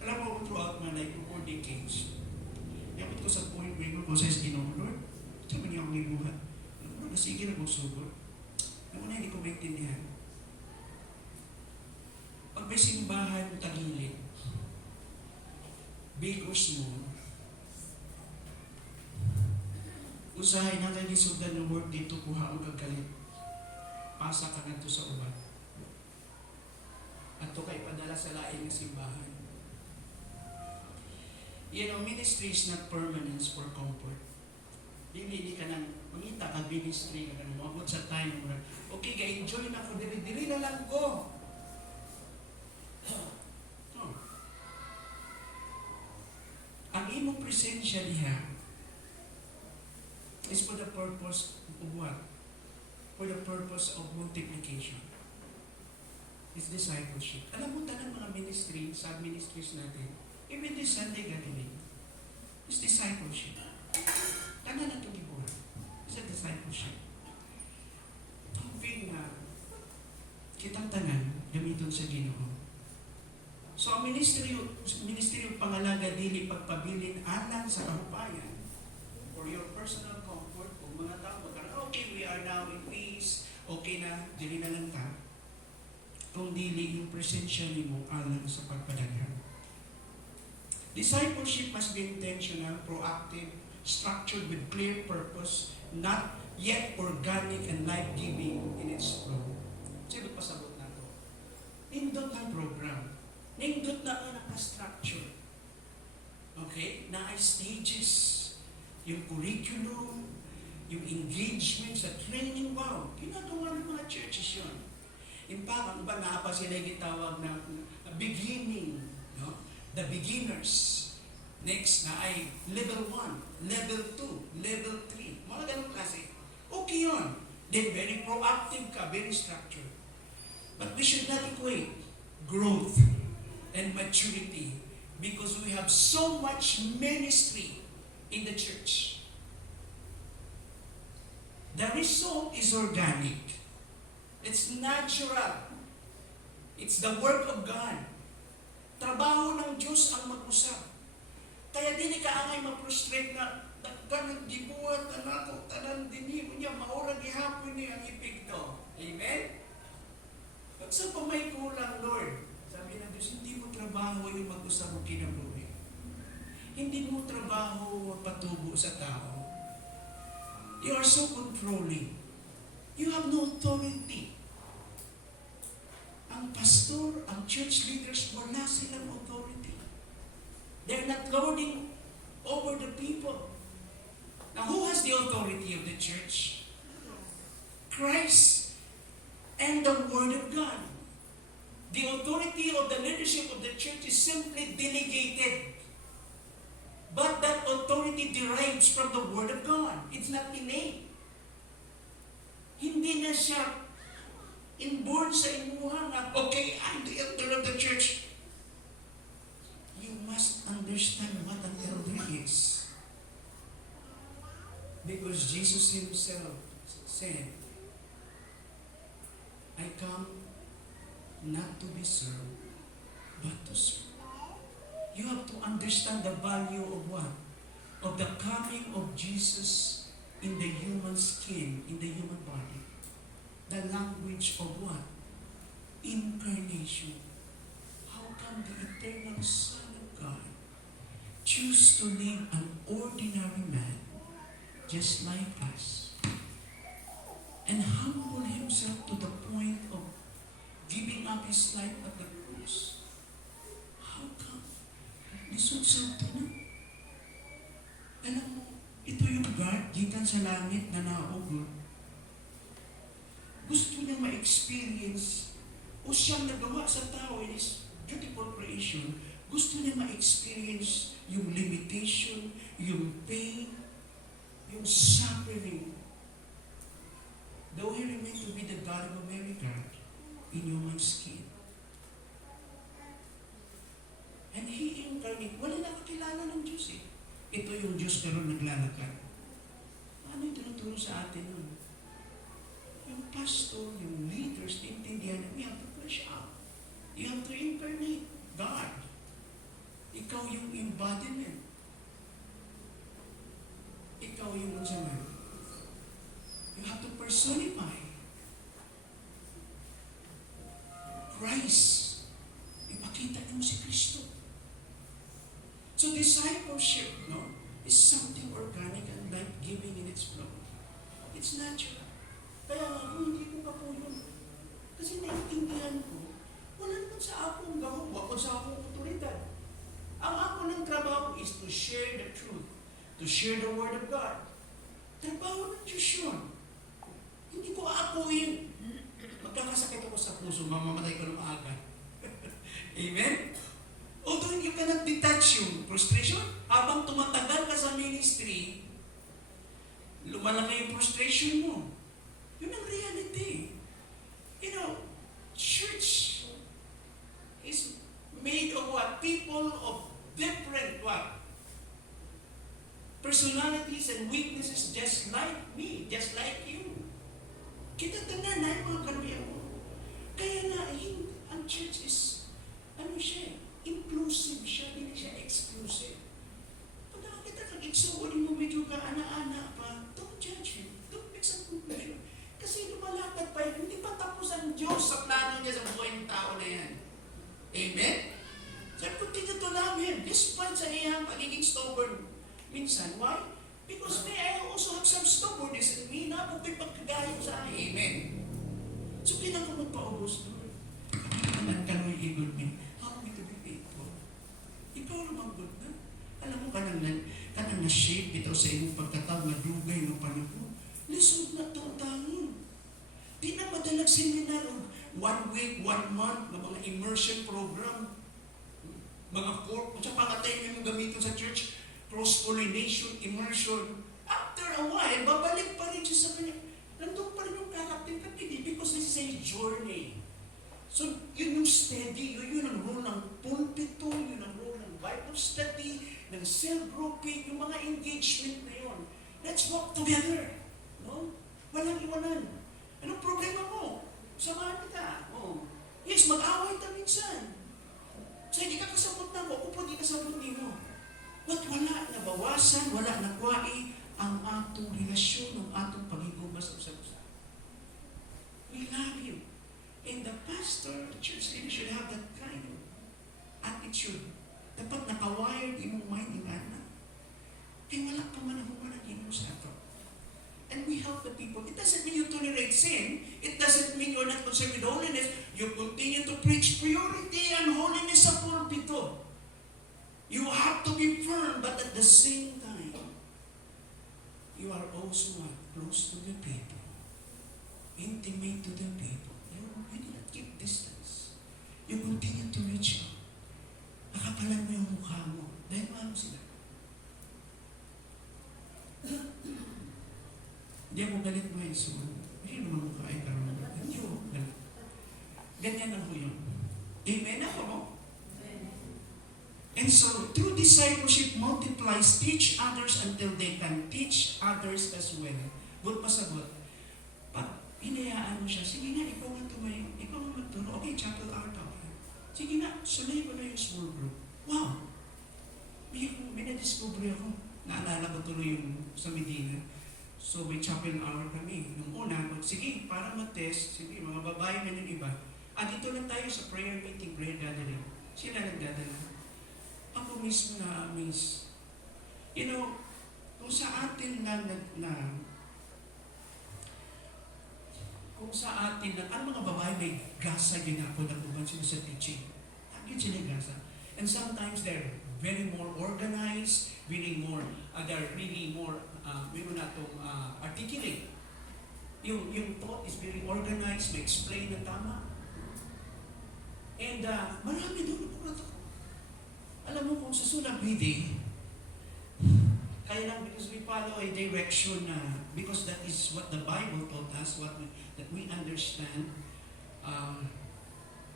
Alam mo, throughout my life, for decades, yakot ko sa point where ko sa Ginoo, Lord, ito man yung akong ibuhat. Lord, sige na kong sugod. Ako na hindi ko maintindihan. Pag may simbahan tagilid, big or small, usahay na kayo isudan ng work dito, kuha ang kagalit. Pasa ka na ito sa uban. At ito kay padala sa laing ng simbahan. You know, ministry is not permanence for comfort. Hindi ka nang mangita ka ministry, ka nang mabot sa time. Okay, ka-enjoy na ko, diri na lang ko. No. Ang imong presensya diha is for the purpose of what? For the purpose of multiplication. It's discipleship. Alam mo, tanang mga ministry, sub-ministries natin, even this Sunday gathering, it's discipleship. Tanan na itong ibuhan. It's a discipleship. Hoping na kitang tanan gamiton sa Ginoo. So, ang ministry yung pangalaga dili pagpabilin alang sa kahupayan for your personal comfort. Kung mga tao okay, we are now in peace, okay na, dili na lang ta. Kung dili yung presensya nimo alang sa pagpadaghan. Discipleship must be intentional, proactive, structured with clear purpose, not yet organic and life-giving in its flow. Sino pasabot na ito? Nindot ng program. Nindot na ang naka-structure. Okay? Na ay stages. Yung curriculum, yung engagement sa training, wow, ginagawa ng mga churches yun. In fact, ang ba naapa sila gitawag na beginning, no? The beginners. Next na ay level 1, level 2, level 3. Mga ganong klase. Okay yun. Then very proactive ka, very structured. But we should not equate growth and maturity because we have so much ministry in the church. The result is organic. It's natural. It's the work of God. Trabaho ng Diyos ang mag-usap. Kaya dili ka angay ma-frustrate na kanang gibuhat na ako, tanan dinhi mo niya, maura gihapon ni ang epekto. Amen? Pag sa pamay kulang, Lord, sabi ng Diyos, hindi mo trabaho yung mag-usap mo kinabuhi. Hindi mo trabaho patubo sa tao. You are so controlling. You have no authority. Ang pastor, ang church leaders, wala silang authority. They're not lording over the people. Now, who has the authority of the church? Christ and the Word of God. The authority of the leadership of the church is simply delegated. But that authority derives from the Word of God. It's not innate. Hindi na siya inborn sa imuha nga, okay, I'm the elder of the church. You must understand what an elder is. Because Jesus himself said, I come not to be served, but to serve. You have to understand the value of what? Of the coming of Jesus in the human skin, in the human body. The language of what? Incarnation. How come the eternal Son of God choose to live an ordinary man just like us and humble himself to the point of giving up his life at the cross? How come? Lisod-sod na. Alam mo, ito yung God, gikan sa langit na naugod. Gusto niya ma-experience o siyang nagawa sa tao in His beautiful creation. Gusto niya ma-experience yung limitation, yung pain, yung suffering. Though He remained to be the God of America in human skin. And He incarnate. Wala nakakilala ng Diyos eh. Ito yung Diyos karon naglalakad. Ano yung tinuturo sa atin nun? Yung pastor, yung leaders, intindihan na, we have to flesh out. You have to incarnate God. Ikaw yung embodiment. Ikaw yung unsaman. You have to personify Christ. Ipakita niyo si Kristo. So discipleship, no, is something organic and life-giving in its flow. It's natural. Kaya nga, hindi ko pa po yun. Kasi naiintindihan ko, wala naman sa akong gawin, wala sa akong otoridad. Ang ako ng trabaho is to share the truth, to share the Word of God. Trabaho ng Diyos yun. Hindi ko ako yun. Magkakasakit ako sa puso, mamamatay ko ng aga. Amen? Although you cannot detach yung frustration, habang tumatagal ka sa ministry, lumalaki yung frustration mo. Yun ang reality. You know, church is made of what? People of different what? Personalities and weaknesses just like me, just like you. Kita tanan na yung mga kaluya mo. Kaya na, ang church is, ano siya, inclusive siya, hindi siya exclusive. Pag nakakita kang igsuon mo medyo ka ana-ana pa, don't judge him. Don't make some conclusion. Kasi lumalakad pa yun, hindi pa tapos ang Diyos sa plano niya sa buhay ng tao na yan. Amen? So, continue to love Him, despite sa iyang pagiging stubborn. Minsan, why? Because I also have some stubbornness in me na bukay pagkagayo sa akin. Amen? So, kailan ko magpaubos, Lord? Anan ka nung igod me. How are we to be faithful? Ikaw naman good na. Alam mo, kanang na-shape ito sa iyong pagkatawag na dugay ng panahon. Lisod na ito taon. Di na madalag seminar o 1 week, 1 month na mga immersion program. Mga core, kung sa pangatay mo gamitin sa church, pa rin yung character ka, because this is a journey. So, yun yung steady, yun ang role ng pulpito, yun ang role ng Bible study, ng cell grouping, yung mga engagement na yun. Let's walk together. No? Walang iwanan. Anong problema mo? Samahan kita. Oh. Yes, mag-away ta minsan. So, hindi ka kasabot na mo, kung hindi kasabot mo. But wala nabawasan, wala nagwai ang atong relasyon, ang atong pagigubas sa usa-usa. We love you. And the pastor, church leader should have that kind of attitude. Dapat nakawired imong mind in anak. Kaya wala pa man ang humanag imong sa ato. And we help the people. It doesn't mean you tolerate sin. It doesn't mean you're not concerned with holiness. You continue to preach purity and holiness sa pulpito. You have to be firm, but at the same time, you are also close to the people. Intimate to the people. You do not keep distance. You continue to reach out. Nakapalan mo yung mukha mo. Dahil mahal mo sila. Hindi ako galit mo yung suwan. Hindi naman mukha ay karoon. Hindi ako galit. Ganyan ako yun. Amen ako, no? And so, true discipleship multiplies, teach others until they can teach others as well. Good pasagot. Pag hinayaan mo siya, sige na, ikaw ang tumayo, ikaw ang magturo. Okay, chapel hour ako. Sige na, sunay ko na yung small group. Wow! May na-discover ako. Naalala ko tuloy yung sa Medina. So, may chapel hour kami. Nung una, sige, para mag-test, sige, mga babae man yung iba. Dito lang tayo sa prayer meeting, prayer gathering. Sila nagdadala. Ako mismo na-amaze. You know, kung sa atin kung sa atin ang mga babae may gasa ginako na kuman sila sa teaching. Agad sila gasa. And sometimes they're very more organized, they're really more, articulate. Yung thought is very organized, may explain na tama. And marami doon ako. Alam mo kung sa sulang reading, kaya lang because we follow a direction because that is what the Bible taught us, that we understand.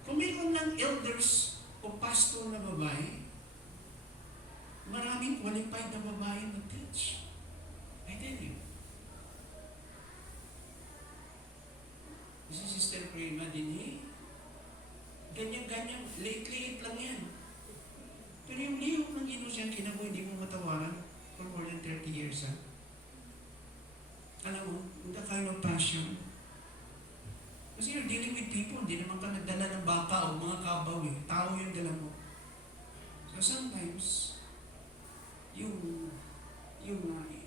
Kung mayroon ng elders o pastor na babae, maraming qualified na babae mag-teach. I tell you. Si Sister Prima din ganyan-ganyan, late-late lang yan. Pero yung lihok ng inosyan, kinabuhi, hindi mo matawaran for more than 30 years. Alam mo, the kind of passion. Kasi you're dealing with people, hindi naman ka nagdala ng baka o mga kabaw Tao yung dala mo. So sometimes, yung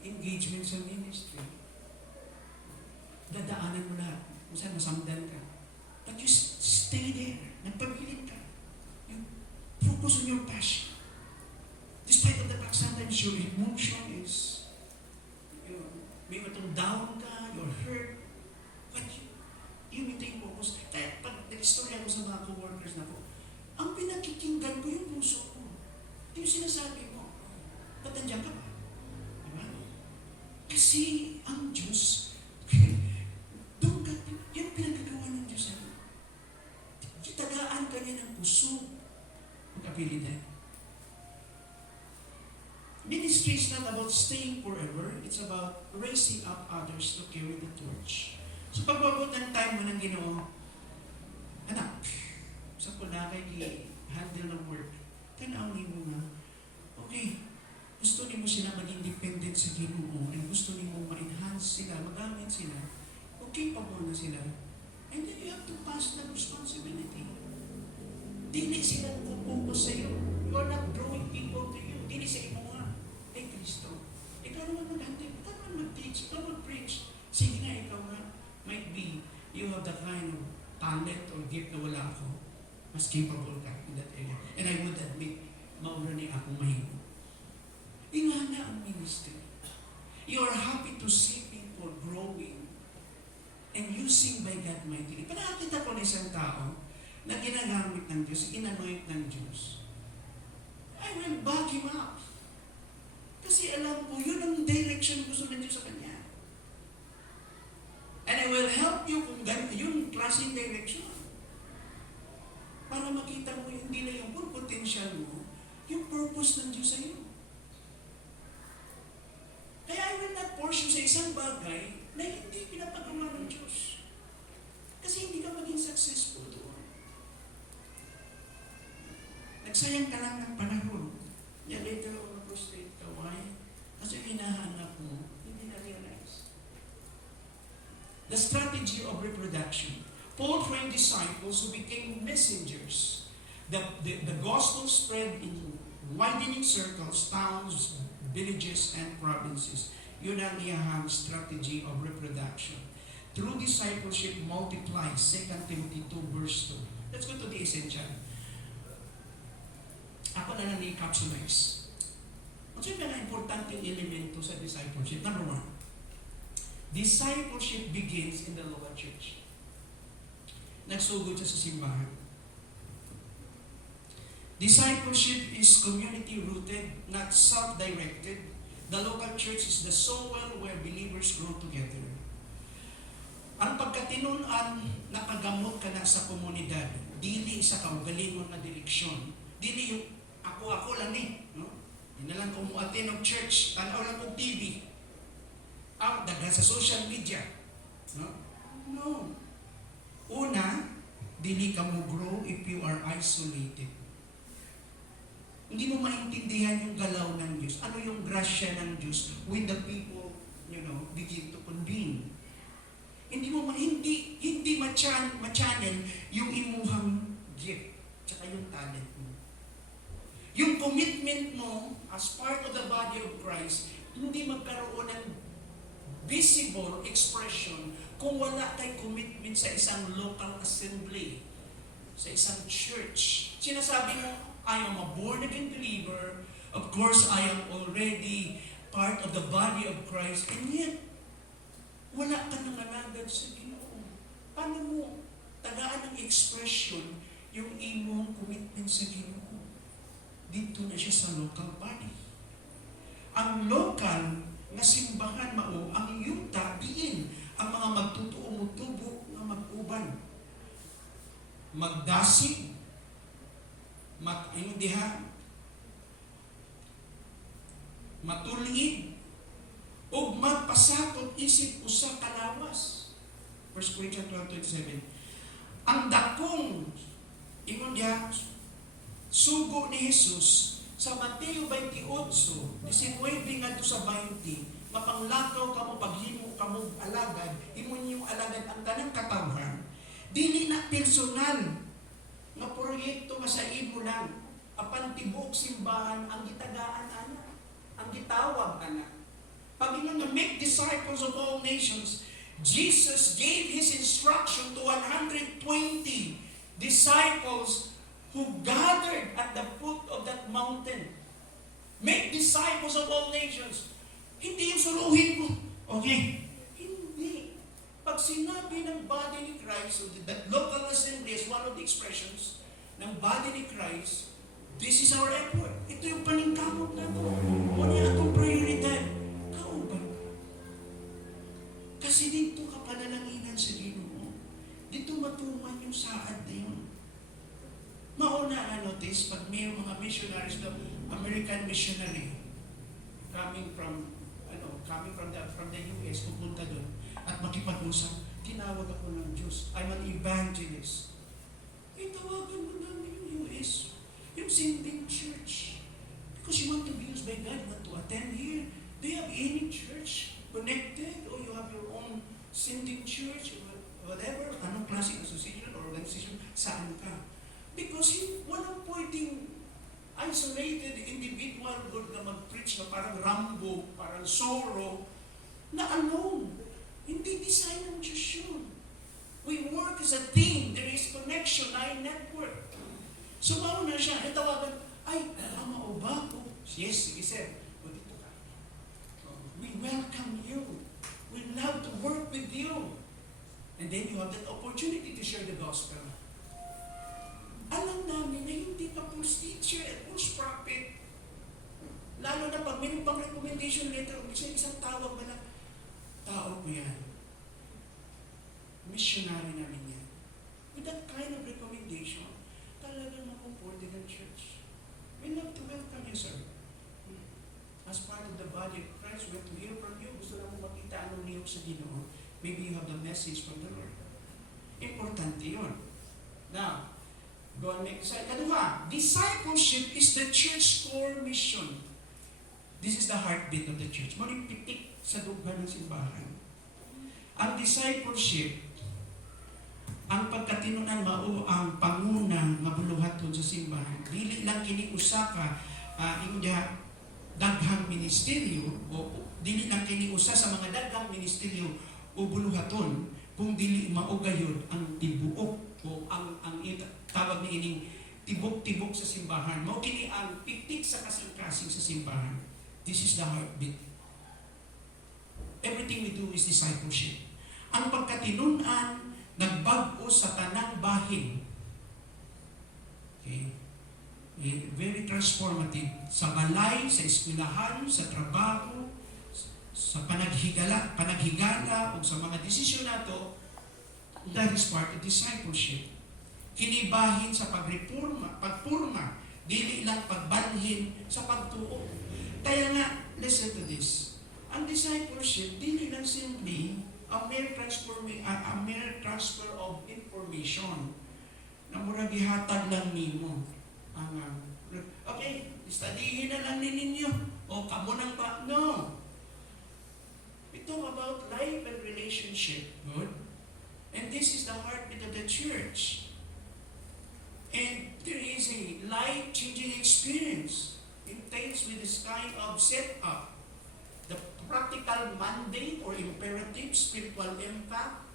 engagement sa ministry, dadaanan mo lahat. Kung saan masamdan ka. But you stay there. Nagpabilin ka. You focus on your passion. Despite of the fact sometimes your emotion is, may matong down ka, you're hurt, but you maintain focus. Kaya pag nag-istorya ko sa mga co-workers na ko, ang pinakikinggan ko yung puso ko. Ito yung sinasabi mo. Ba't nandiyan ka pa? Diba? Kasi ang Diyos, doon ka, yan pinagagawa ng Diyos. Tagaan ka niya ng puso. Magkabilidad. Ministry is not about staying forever. It's about raising up others to carry the torch. So pagbabot ng time mo ng Ginoo, anak, sa punakay handle ng work, tanawin mo na, okay, gusto niyo mo sila maging dependent sa Ginoo, and gusto niyo mo ma-enhance sila, magamit sila, okay pa mo na sila, and then you have to pass the responsibility. Dili sila pupuntos sa iyo. You are not drawing people to you. Dili sa imo nga. Ay, Kristo. Ikaw naman mag-handle. Ikaw naman mag-teach. Ikaw mag-preach. Sige na, ikaw nga. Might be, you have the kind of talent or gift na wala ako. Mas capable ka in that area. And I would admit, mauna ni akong mahingo. Ingana ang ministry. You are happy to see people growing and using by God mightily. Panakita ko na isang tao na ginagamit ng Diyos, inanoint ng Diyos. I will back him up. Kasi alam ko, yun ang direction gusto ng Diyos sa kanya. And I will klaseng direction. Para makita mo hindi na yung full potential mo, yung purpose ng Diyos sa iyo. Kaya I will not force you sa isang bagay na hindi pinapagawa ng Diyos. Kasi hindi ka maging successful doon. Nagsayang ka lang ng panahon. Yan later on frustrate ka. Why? Kasi hinahanap mo, hindi na-realize. The strategy of reproduction. Paul trained disciples who became messengers. The gospel spread in widening circles, towns, villages, and provinces. Yun ang iyahang strategy of reproduction. Through discipleship multiplies. 2 Timothy 2 verse 2. Let's go to the essential. Ako na ni-capsulize. Ano yung importanteng elemento sa discipleship? Number 1. Discipleship begins in the local church. Nagsugod siya sa simbahan. Discipleship is community-rooted, not self-directed. The local church is the soil where believers grow together. Ang pagkatinunan, nakagamot ka na sa komunidad, dili sa kaugalingon na direksyon. Dili yung ako lang no? Hindi na lang kumuatin ng church, tanaw lang kong TV. Daga sa social media. No? No. Una, dili ka mo grow if you are isolated. Hindi mo maintindihan yung galaw ng Diyos. Ano yung grasya ng Diyos when the people, begin to convene. Hindi ma-channel yung imuhang gift, tsaka yung talent mo. Yung commitment mo as part of the body of Christ, hindi magkaroon ng visible expression kung wala kay commitment sa isang local assembly, sa isang church. Sinasabi mo, I am a born-again believer. Of course, I am already part of the body of Christ. And yet, wala ka nang alagad sa Ginoo. Paano mo tagaan ng expression yung imong commitment sa Ginoo? Dito na siya sa local body. Ang local na simbahan mao, ang yuta, diin, ang mga magtutuo mo tubo na mag-uban. Magdasig, matulid, o magpasakot isip usa kalawas. 1 Corinthians 12:27. Ang dakong ingon diha sugo ni Jesus sa Mateo 28:19 ngadto sa 20, mapanglakaw kamo paghimo kamo alagad, imo niyong alagad ang tanang katawhan. Dili na personal nga proyekto nga sa imo lang. Apan tibuok simbahan ang gitagaan ana, ang gitawag ana. Pag ingon nga make disciples of all nations, Jesus gave His instruction to 120 disciples who gathered at the foot of that mountain. Make disciples of all nations. Hindi yung suluhin mo. Okay. Hindi. Pag sinabi ng body ni Christ, so that local assembly is one of the expressions ng body ni Christ, this is our effort. Ito yung paningkamot na ito. Ano yung atong prioridad? Kauban. Kasi dito ka panalanginan sa Ginoo. Dito matuman yung saad na yun. Mauna na notice, pag may mga missionaries na American missionary coming from the US, pupunta doon at makipag-usap, tinawag ako ng Diyos. I'm an evangelist. Ay, tawagan mo namin yung US, yung sending church. Because you want to be used by God, you want to attend here. Do you have any church connected? Or you have your own sending church? Or whatever, anong klaseng association or organization, saan ka? Because walang pwedeng isolated individual God na mag-preach na parang Rambo, parang Zorro, na alone. Hindi design ng Diyos yun. We work as a team. There is connection, ay network. So mauna siya, tawagan, ay, ama o ba ko? Yes, sige sir. O dito ka. We welcome you. We love to work with you. And then you have that opportunity to share the gospel. Alam namin na hindi ka false teacher at false prophet. Lalo na pag may pang recommendation letter, isang tawag na tao ko yan. Missionary namin yan. With that kind of recommendation, talagang makomporte ng church. We love to welcome you, sir. As part of the body of Christ, we have to hear from you. Gusto namin makita anong niyok sa Ginoo. Maybe you have the message from the Lord. Importante yun. Now, go on next slide. Kadua, discipleship is the church core mission. This is the heartbeat of the church. Muling pitik sa dughan ng simbahan. Ang discipleship, ang pagkatinunan mao ang panguna nga buluhaton sa simbahan. Dili lang kini usa ka ingya daghang ministeryo o dili lang kini usa sa mga daghang ministeryo o buluhaton kung dili mao gayud ang tibuok o ang tawag ni ining tibok-tibok sa simbahan. Mao kini ang pitik sa kasing-kasing sa simbahan. This is the heartbeat. Everything we do is discipleship. Ang pagkatinunan nagbag-o sa tanang bahin. Okay? Very transformative. Sa balay, sa eskwelahan, sa trabaho, sa panaghigala, o sa mga desisyon nato, that is part of discipleship. Kinibahin sa pagpurma, dili lang pagbalhin sa pagtuo. Kaya nga, listen to this. Ang discipleship, dili lang simply a mere transfer of information na murag gihatag lang nimo. Okay, studyhin na lang ninyo. O kamo nang ba? No. We talk about life and relationship. Good? And this is the heartbeat of the church. And there is a life-changing experience. It takes with this kind of setup. The practical mandate or imperative, spiritual impact,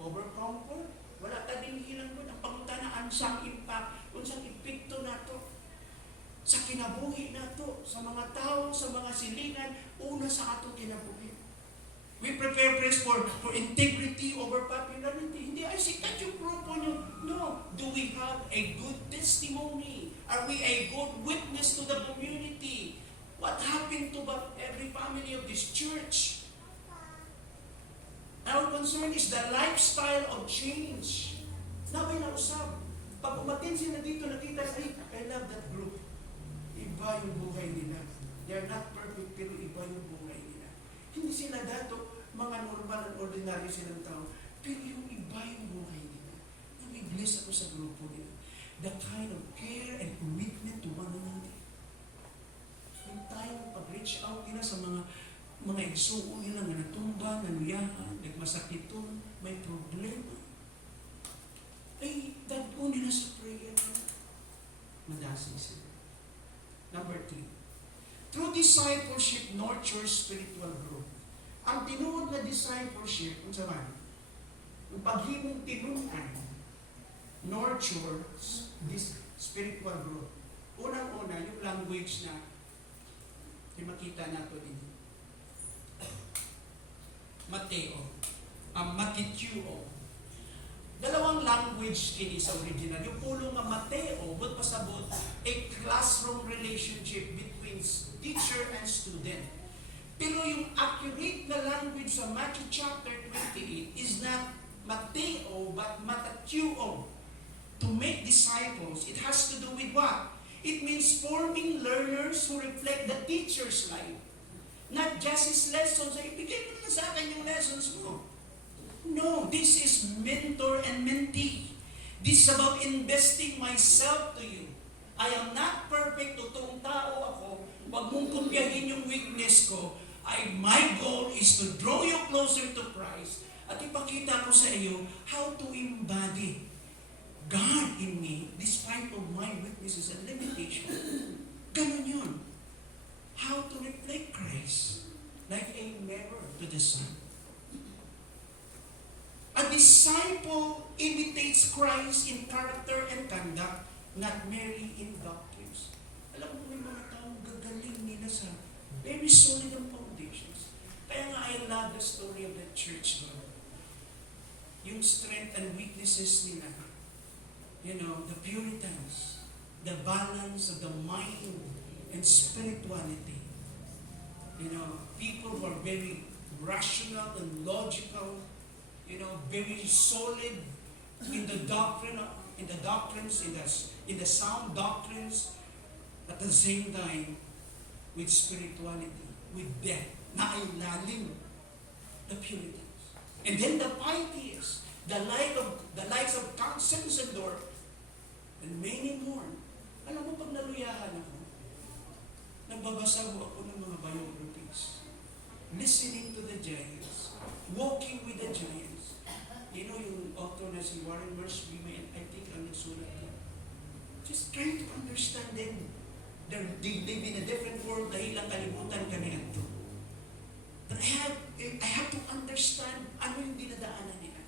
over comfort. Wala ta din hilang po. Ang pangutanaan siyang impact, kung siyang epekto na to sa kinabuhi na to, sa mga tao, sa mga silingan, una sa ato kinabuhi. We prepare praise for integrity over popularity. Hindi, ay sikat yung grupo nyo. No. Do we have a good testimony? Are we a good witness to the community? What happened to every family of this church? Our concern is the lifestyle of change. Na may nausap. Pag umatin sila dito, nakita, ay, I love that group. Iba yung buhay nila. They are not perfect, pero iba yung buhay nila. Hindi sila dato, mga normal and ordinary silang tao, pero yung iba yung buhay nila. Nami-bless ako sa grupo nila. The kind of care and commitment to one another. Yung tayo pag-reach out nila sa mga igsuo nila nga natumba, nanuyahan, nagmasakiton, may problema. Ay, dagpo nila sa prayer nila. Madasig sila. Number 3. Through discipleship, nurtures spiritual growth. Ang tinuod na discipleship, kung saan, yung paghimong tinunan, nurtures this spiritual growth. Unang-una, yung language na makita nato din. Mateo. Matityo. Dalawang language kini sa original. Yung pulo nga Mateo, but pasabot, a classroom relationship between teacher and student. Pero yung accurate na language sa Matthew chapter 28 is not Mateo, but Matatyo. To make disciples, it has to do with what? It means forming learners who reflect the teacher's life. Not just his lessons. Ibigay mo na sa akin yung lessons mo. No, this is mentor and mentee. This is about investing myself to you. I am not perfect, totoong tao ako. Huwag mong kumpyahin yung weakness ko. My goal is to draw you closer to Christ at ipakita ko sa iyo how to embody God in me despite of my weaknesses and limitations. Ganun yun. How to reflect Christ like a mirror to the sun. A disciple imitates Christ in character and conduct, not merely in doctrines. Alam mo, may mga taong gagaling nila sa very solid ang foundations. Kaya nga, I love the story of the church, Lord. Yung strength and weaknesses nila. You know, the Puritans, the balance of the mind and spirituality. You know, people who are very rational and logical, you know, very solid in the doctrines, in the sound doctrines, at the same time, with spirituality, with depth, na ay lalim, the Puritans. And then the pieties, the likes of Count Zinzendorf, and many more. Alam mo, pag naluyahan ako, nagbabasa ako ng mga biographies, listening to the giants, walking with the giants. You know, yung author na si Warren Wiersbe, I think ang nagsulat yan. Just trying to understand them. They live in a different world dahil ang kalibutan kami ito. But I have to understand ano yung dinadaanan nila.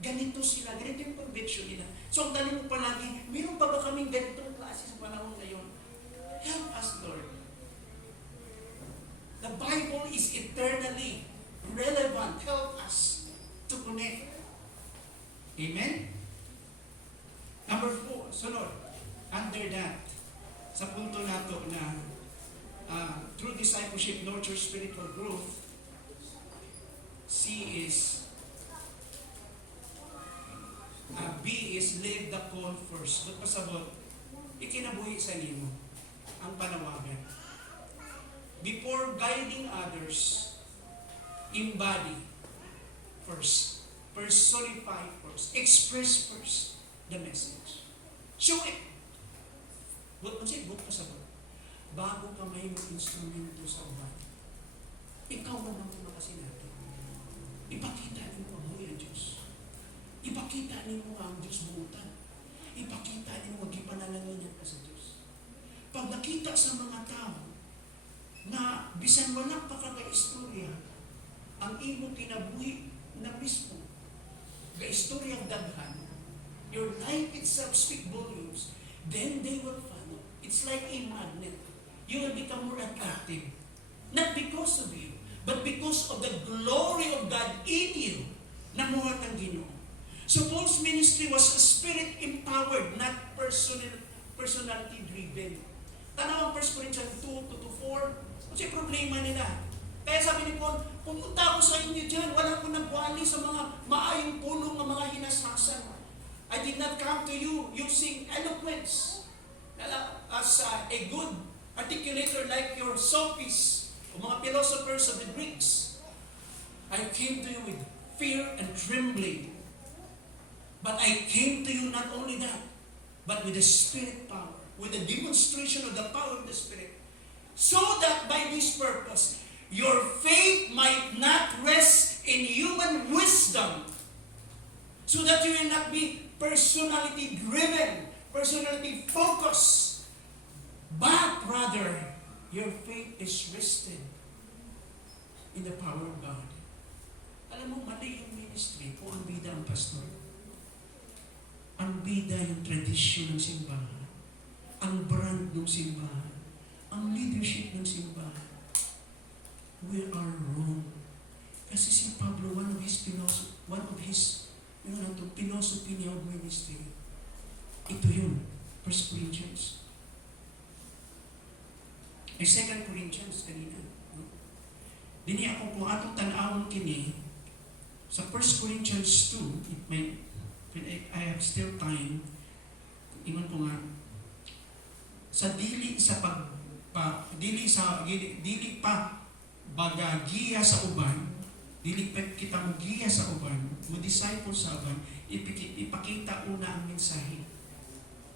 Ganito sila, ganito yung conviction nila. So ang tanong mo palagi, mayroon pa ba kaming ganitong klase sa panahon ngayon? Help us, Lord. The Bible is eternally relevant. Help us to connect. Amen? Number 4, sunod. Under that, sa punto nato na through discipleship, nurture spiritual growth, C is, B is live the call first. Ba't pasabot? Ikinabuhi sa nimo ang panawagan. Before guiding others, embody first, personify first, express first the message. Show it. Buat pasabot. Bago ka may instrumento sa uban, ikaw man ang makasinabi. Ipakita niyo ang ang Diyos. Ipakita niyo ang Diyos buutan. Ipakita niyo ang ipanalangin ka sa Diyos. Pag nakita sa mga tao na bisan walang pakaka-istorya, ang imo kinabuhi na mismo, ga-istoryang daghan, your life itself speak volumes, then they will follow. It's like a magnet. You will become more attractive. Not because of you, but because of the glory of God in you, na muhat ang Ginoo. So Paul's ministry was spirit-empowered, not personality-driven. Tanaw ang 1 Corinthians 2:2-4, kasi problema nila. Kaya sabi ni Paul, pumunta ako sa inyo dyan, wala ko nagwali sa mga maayong pulong ng mga hinasasan. I did not come to you using eloquence as a good articulator like your sophists o mga philosophers of the Greeks. I came to you with fear and trembling. But I came to you not only that, but with the Spirit power, with the demonstration of the power of the Spirit, so that by this purpose, your faith might not rest in human wisdom, so that you will not be personality driven, personality focused, but rather your faith is rested in the power of God. Alam mo, mali yung ministry kung ang bida ang pastor. Ang bida yung tradisyon ng simbahan, ang brand ng simbahan, ang leadership ng simbahan. We are wrong. Kasi si Pablo, one of his philosophy niya of ministry, ito yun, 1 Corinthians. Ay 2 Corinthians kanina. Dini ako kung atong tanawon kini sa 1 Corinthians 2, when I have still time, ingon ko nga, sa dili pa bagagiya sa uban, dili pa kita mo giya sa uban, mo disciple sa uban, ipakita una ang mensahe.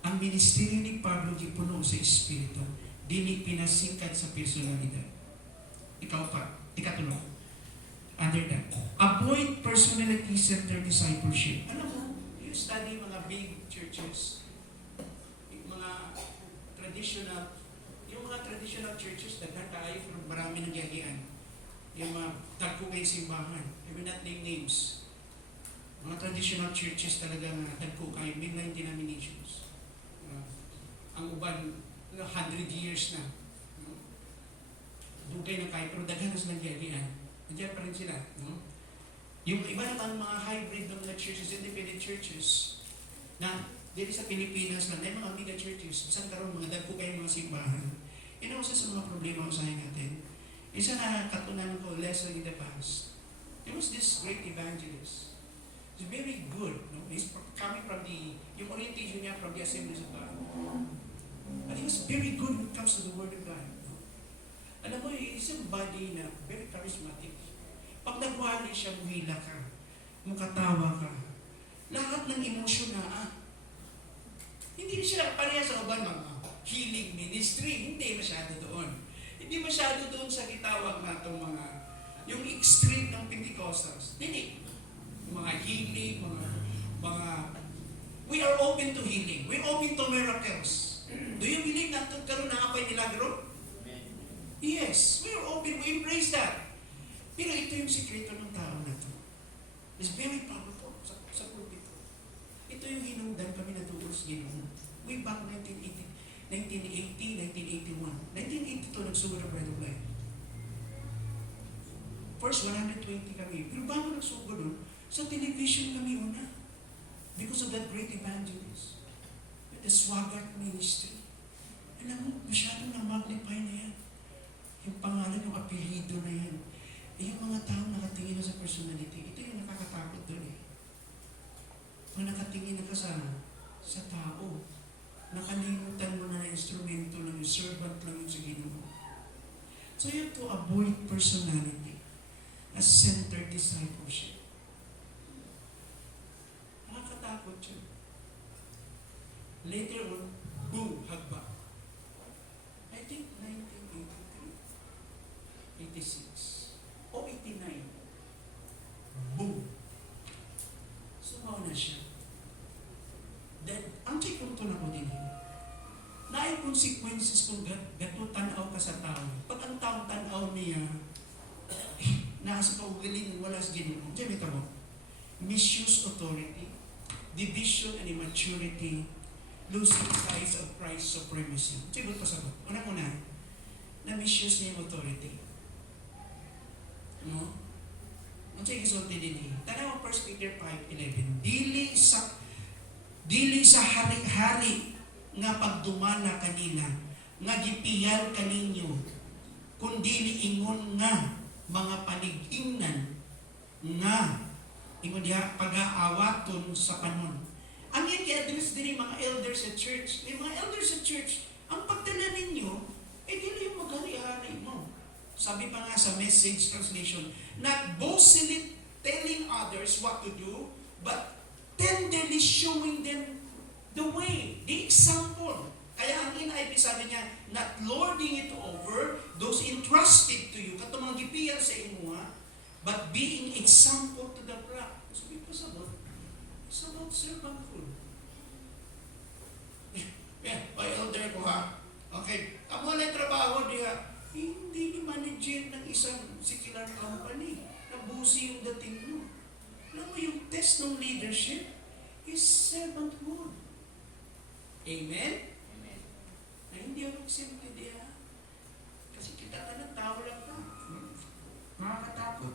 Ang ministeryo ni Pablo gipuno sa Espiritu, dili pinasikat sa personalidad. Ikatulong. Under that, avoid personality-centered discipleship. Alam mo, you study mga big churches, mga traditional churches, daghan kaayo from marami nang giagian. Yung mga tagkugay simbahan, I will not name names. Mga traditional churches talaga nga tagkugay, mainline denominations. Ang uban, 100 years na. Dugay na kayo, pero daghan na silang giagian. Nandiyan pa rin sila. No? Yung iba naman mga hybrid ng mga churches, independent churches, na dito sa Pilipinas lang, ay mga mega churches, saan karoon mga dagko kayong mga simbahan. Yun ang isa sa mga problema usahin natin. Isa na katunan ko, lesson in the past. There was this great evangelist It's very good. No? He's coming from yung orientation niya from the Assemblies of God. But he was very good when it comes to the Word of God. No? Alam mo, he's somebody na very charismatic. Pag nagwali siya, muhila ka, mukatawa ka, lahat ng emosyon na, hindi siya pareha sa uban mga healing ministry, hindi masyado doon. Hindi masyado doon sa gitawag na itong mga, yung extreme ng Pentecostals. Hindi. Mga healing, mga, we are open to healing. We're open to miracles. Do you believe na karoon na apay milagro? Yes, we are open. We embrace that. Pero ito yung sikreto ng tao na ito. It's very powerful sa pulpito. Ito yung hinungdan kami na doon sa Ginoo. Way back 1980, 1981. 1982, nagsugod ang Bread of Life. First, 120 kami. Pero bago nagsugod doon, sa television kami una. Because of that great evangelist. The Swaggart Ministry. Alam mo, masyadong na-magnify na yan. Yung pangalan, yung apelido na yan. Yung mga tao nakatingin na sa personality, ito yung nakakatakot doon eh. Pag nakatingin na ka sa tao, nakalimutan mo na instrumento lang, yung servant lang yung sa Ginoo. So you have to avoid personality as centered discipleship. Nakakatakot yun. Later on, boom, hagba. I think 1983, 86, o 89. Boom. Sumaw na siya. Then, ang chikunto na ko din, na ay consequences kung gato tanaw ka sa tao. Pag ang tao tanaw niya, nasa paugaling wala sa Ginoo. Diyan ito mo. Misuse authority, division and immaturity, losing sight of Christ's supremacy. Sigot pa sagot. Una-una, na misuse niya yung authority. No? Ang siya gisulti din eh. Tanaw 1 Peter 5:11. Dili sa hari-hari nga pagdumana kanila, nga gipiyal kaninyo, kundili ingon nga mga palig-ingnan nga ingon diha pag-aawaton sa panon. Ang i-address din mga elders sa church. Yung mga elders sa church, ang pagdala ninyo, dili yung maghari-hari mo. Sabi pa nga sa Message translation, not boastfully telling others what to do, but tenderly showing them the way, the example. Kaya ang NIV sabi niya, not lording it over those entrusted to you, katong mga gipiyan sa imuha, but being example to the flock. So, it's about servanthood. By elder ko ha. Okay, ang mga trabaho diha, hindi ni manager ng isang secular company. Nabusi yung dating mo. Alam mo yung test ng leadership is servanthood. Amen? Amen. Na hindi ako simple diha. Kasi kita ka ng tao lang pa. Makakatakot.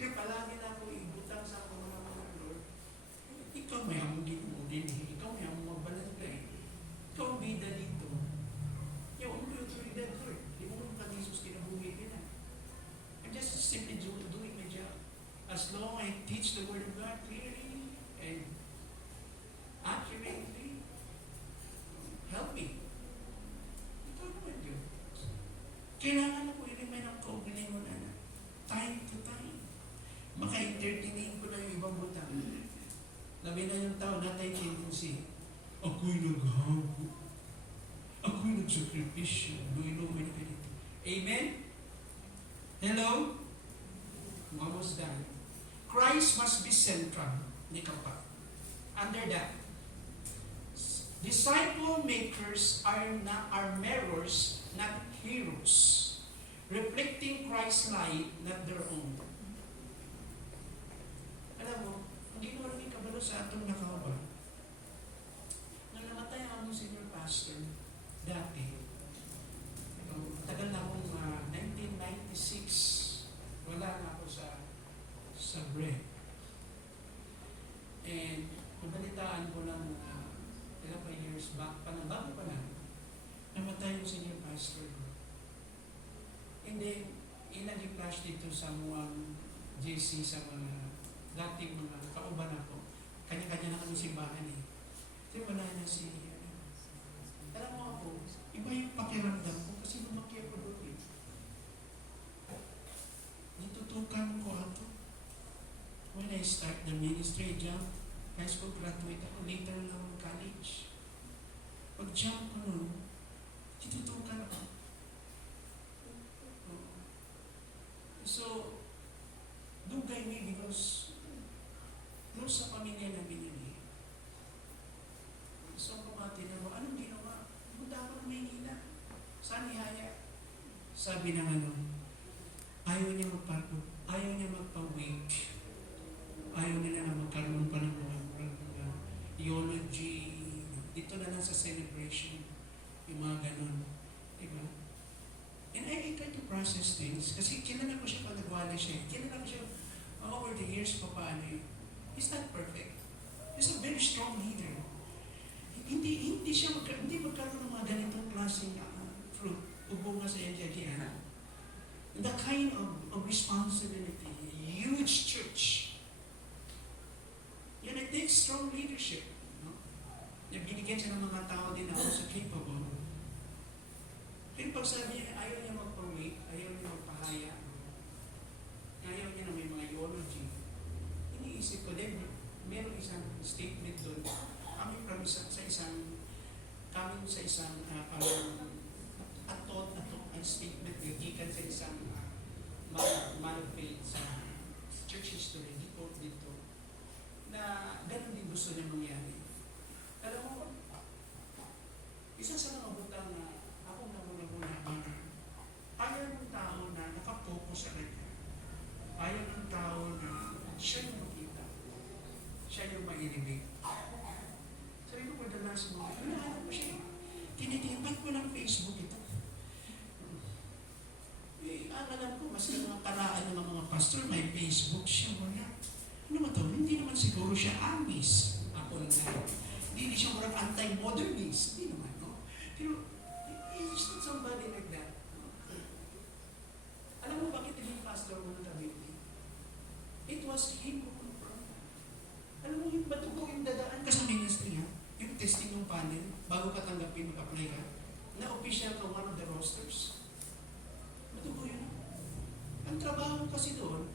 Kaya palagi na ako ibutang sa ako mga Lord. Ikaw may among Ginoo din. Ikaw may among magbalagay. Ikaw ang bida dito. Yung ano yung autoridad, Lord? Di mo kung Jesus kinabuhi din na. I'm just simply doing my job. As long as I teach the Word of God clearly and accurately, help me. Ito naman yun. Kailangan ako i-remind ang kaugaling mo na time to time. Maka-entertain ko na yung ibang butang. Labi na yung tao, natay tendency. Ako'y naghago. Ako'y nagsakripisyo. Luwi-luwi na ganito. Amen? Hello? Almost done. Christ must be central. Hindi ka pa. Under that, disciple makers are mirrors, not heroes. Reflecting Christ's light, not their own. Alam mo, hindi mo rin kabalo sa atong nakawal. Nung namatay ang senior pastor, dati, tagal na akong 1996, wala na ako sa bread. And kubalitaan ko ng ilang pa years back, bago pa na, namatay yung senior pastor ko. And then, ilang i-flash dito sa mga JC, sa mga dating mga kauban ako, kanya-kanya na kami simbahan eh. Kasi wala na si, alam mo ako, iba yung pakiramdam ko kasi lumaki ako doon eh. Natutukan ko ako. When I start the ministry, jump, high school graduate ako, later lang college. Pag-jump ko nun, titutukan ako. So, dugay me because close sa pamilya namin yun eh. So, kumati na mo, anong ginawa? Punta ako ng Maynila. Saan ihaya? Sabi ng ayaw niya magpa-wake. Ayaw nila na magkaroon pa ng mga theology. Dito na lang sa celebration. Yung mga ganun. Diba? And I try to process things. Kasi kilala ko siya pag nagwala siya. Kilala ko siya over the years pa paano eh. He's not perfect. He's a very strong leader. Hindi magkaroon ng mga ganitong klaseng fruit. Ubunga sa LGG. The kind of responsibility. Huge church. Yan, it takes strong leadership. No? Binigyan siya ng mga tao din ako sa capable. Pero pag sabi niya, ayaw niya magpa-wait, ayaw niya magpahaya, ayaw niya na may mga theology, iniisip ko din, meron isang statement doon. Kami sa isang atot ang statement gigikan sa isang man of faith sa church history, dito, na ganun din gusto niya mangyari. Alam mo, isa sa mga butang na ako ayaw ng tao na nakapokus sa kanya. Ayaw ng tao na siya yung makita. Siya yung mailibig. Sabi ko, for the last moment, hinahanap ko siya. Tinitipan ko ng Facebook ito. Alam ko, mas yung mga karaan ng mga pastor, may Facebook siya. Wala. Ano ba ito? Hindi naman siguro siya amis. Ako lang na. Hindi siya murang anti-modernist. Hindi naman, no? Pero, he's not somebody like that. Alam mo bakit naging pastor mo ng Cavite? It was him who confirmed. Alam mo yung ba't ko yung dadaan ka sa ministry ha? Yung testing ng panel, bago ka tanggapin, mag-apply ka, na official ka one of the rosters. Ba't ko yun? Ang trabaho kasi doon,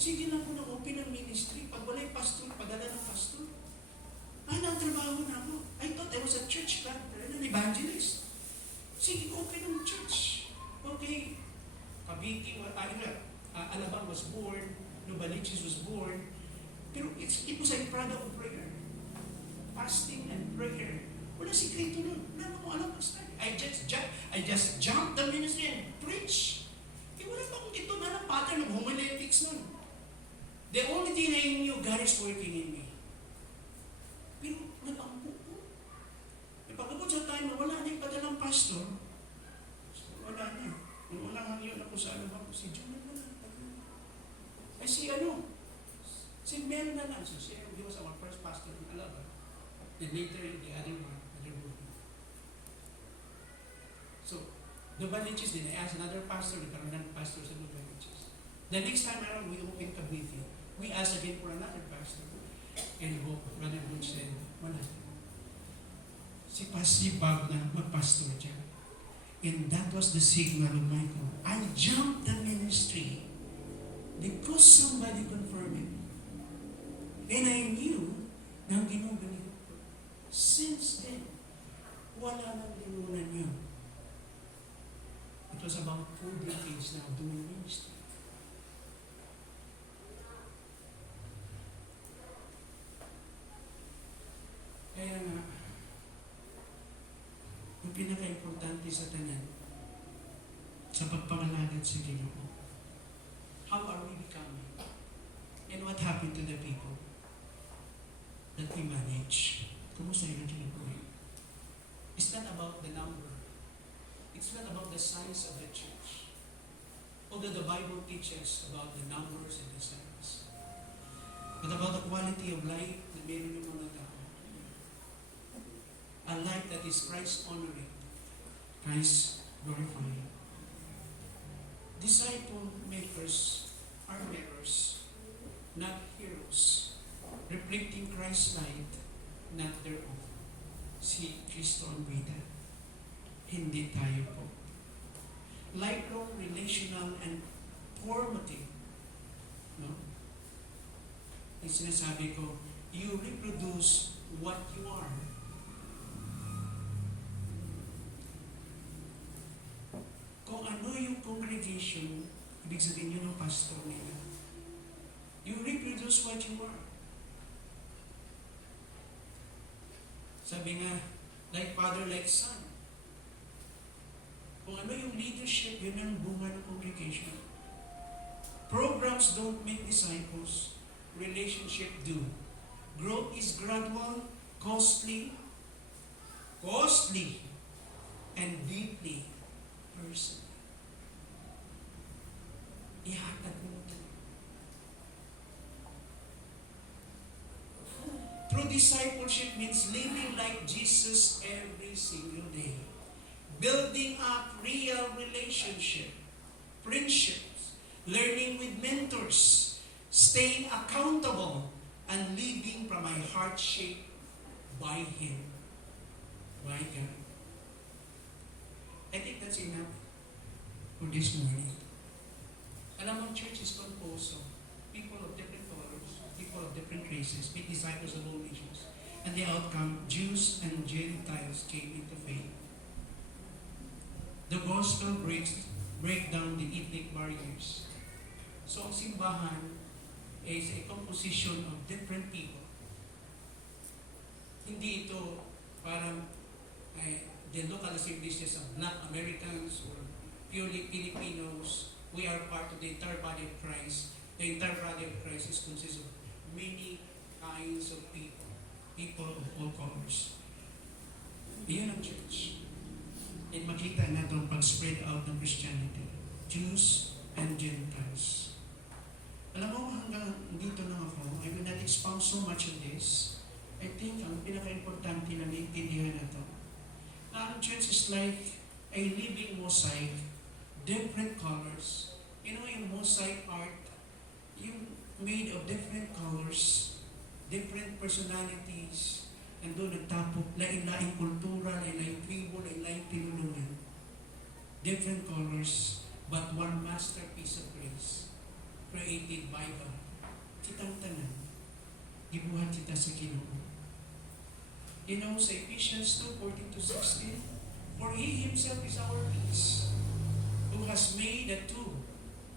sige lang ko na open ng ministry, pag wala yung pastor, padala ng pastor. Nagtrabaho na ako. I thought I was a church planter and an evangelist. Sige, open ng church. Okay. Cavite, Alabang was born, Novaliches was born, pero it was a product of prayer. Fasting and prayer. Wala sikreto nun. Wala mo alam ang study. I just jumped the ministry and preach. Wala pa akong ito na ng pattern of homiletics nun. The only thing I knew, God is working in me. Pero nag-ampo ko. Pagkabot sa time na wala na yung padalang pastor, wala na. Yung unang hangyon ako sa Alabang, si John na lang. Ay si Mel na lang. So he was our first pastor in Alabang. Then later, the other one. So, Novaliches din. I asked another pastor, nagkaroon ng pastor sa Novaliches. The next time around, we opened Cavite. We asked again for another pastor. And Brother Butch said, wala. Si Bob na magpastor dyan. And that was the signal of Michael. I jumped the ministry because somebody confirmed it. And I knew na ginugaling ko. Since then, wala nang linunan yun. It was about 4 decades now doing ministry. Kaya nga, yung pinaka-importante sa tanan, sa pagpangalagad sa Ginoo, how are we becoming? And what happened to the people that we manage? Kumusta yung Ginoo? It's not about the number. It's not about the size of the church. Although the Bible teaches about the numbers and the size. But about the quality of life na meron yung mga tao. A life that is Christ-honoring, Christ-glorifying. Disciple makers are mirrors. not heroes. Reflecting Christ's light, not their own. Si Kristo ang bida. Hindi tayo po. Lifelong, relational, and formative. No? Yung sinasabi ko, you reproduce what you are. Kung ano yung congregation, ibig sabihin yun ng pastor nila. You reproduce what you are. Sabi nga, like father, like son. Kung ano yung leadership, yun ang bunga ng congregation. Programs don't make disciples. Relationship do. Growth is gradual, costly, and deeply personal. Ihatag mo ito. True discipleship means living like Jesus every single day. Building up real relationship, friendships, learning with mentors, staying accountable, and living from a heart shaped by Him, by God. I think that's enough for this morning. Alam mo, church is composed of people of different colors, people of different races, make disciples of all nations. And the outcome, Jews and Gentiles came into faith. The gospel break down the ethnic barriers. So ang simbahan is a composition of different people. Hindi ito parang the local assemblies just of Black Americans or purely Filipinos. We are part of the entire body of Christ. The entire body of Christ is consists of many kinds of people. People of all colors. Iyon ang church. And makita natin pag-spread out ng Christianity. Jews and Gentiles. Alam mo, hanggang dito lang ako, I will not expound so much on this. I think ang pinaka-importante na naiintindihan na ito, na ang church is like a living mosaic, different colors. You know, yung mosaic art, yung made of different colors, different personalities, and doon nagtapok, lain-laing kultura, lain-laing tribo, lain-laing pinulungan. Different colors, but one masterpiece of grace, created by God. Kitang tanan, gibuhat kita sa Ginoo. You know, sa Ephesians 2:14-16, for He Himself is our peace, who has made the two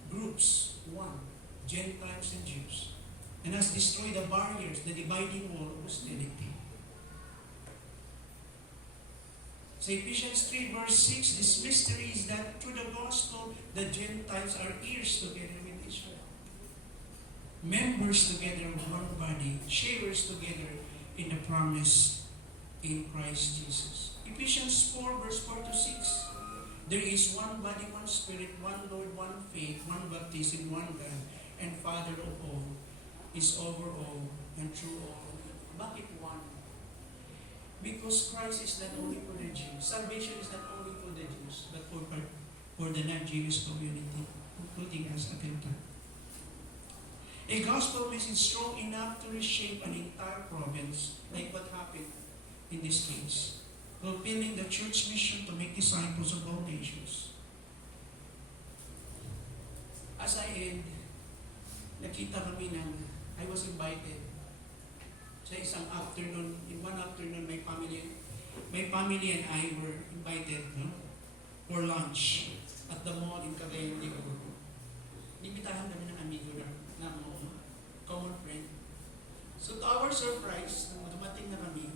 groups one, Gentiles and Jews, and has destroyed the barriers, the dividing wall of hostility. So Ephesians 3:6, this mystery is that through the gospel, the Gentiles are heirs together with Israel. Members together of one body, sharers together in the promise in Christ Jesus. Ephesians 4:4-6, there is one body, one spirit, one Lord, one faith, one baptism, one God, and Father of all, is over all, and through all. Bakit one? Because Christ is not only for the Jews. Salvation is not only for the Jews, but for the non-Jewish community, including us at the time. A gospel message strong enough to reshape an entire province, like what happened in this case, fulfilling the church mission to make disciples of all nations. As I end, nakita kami I was invited sa isang afternoon. In one afternoon, my family and I were invited for lunch at the mall in Cagayan de Oro. Nibitahan kami ng amigo na common friend. So to our surprise, nung dumating na kami,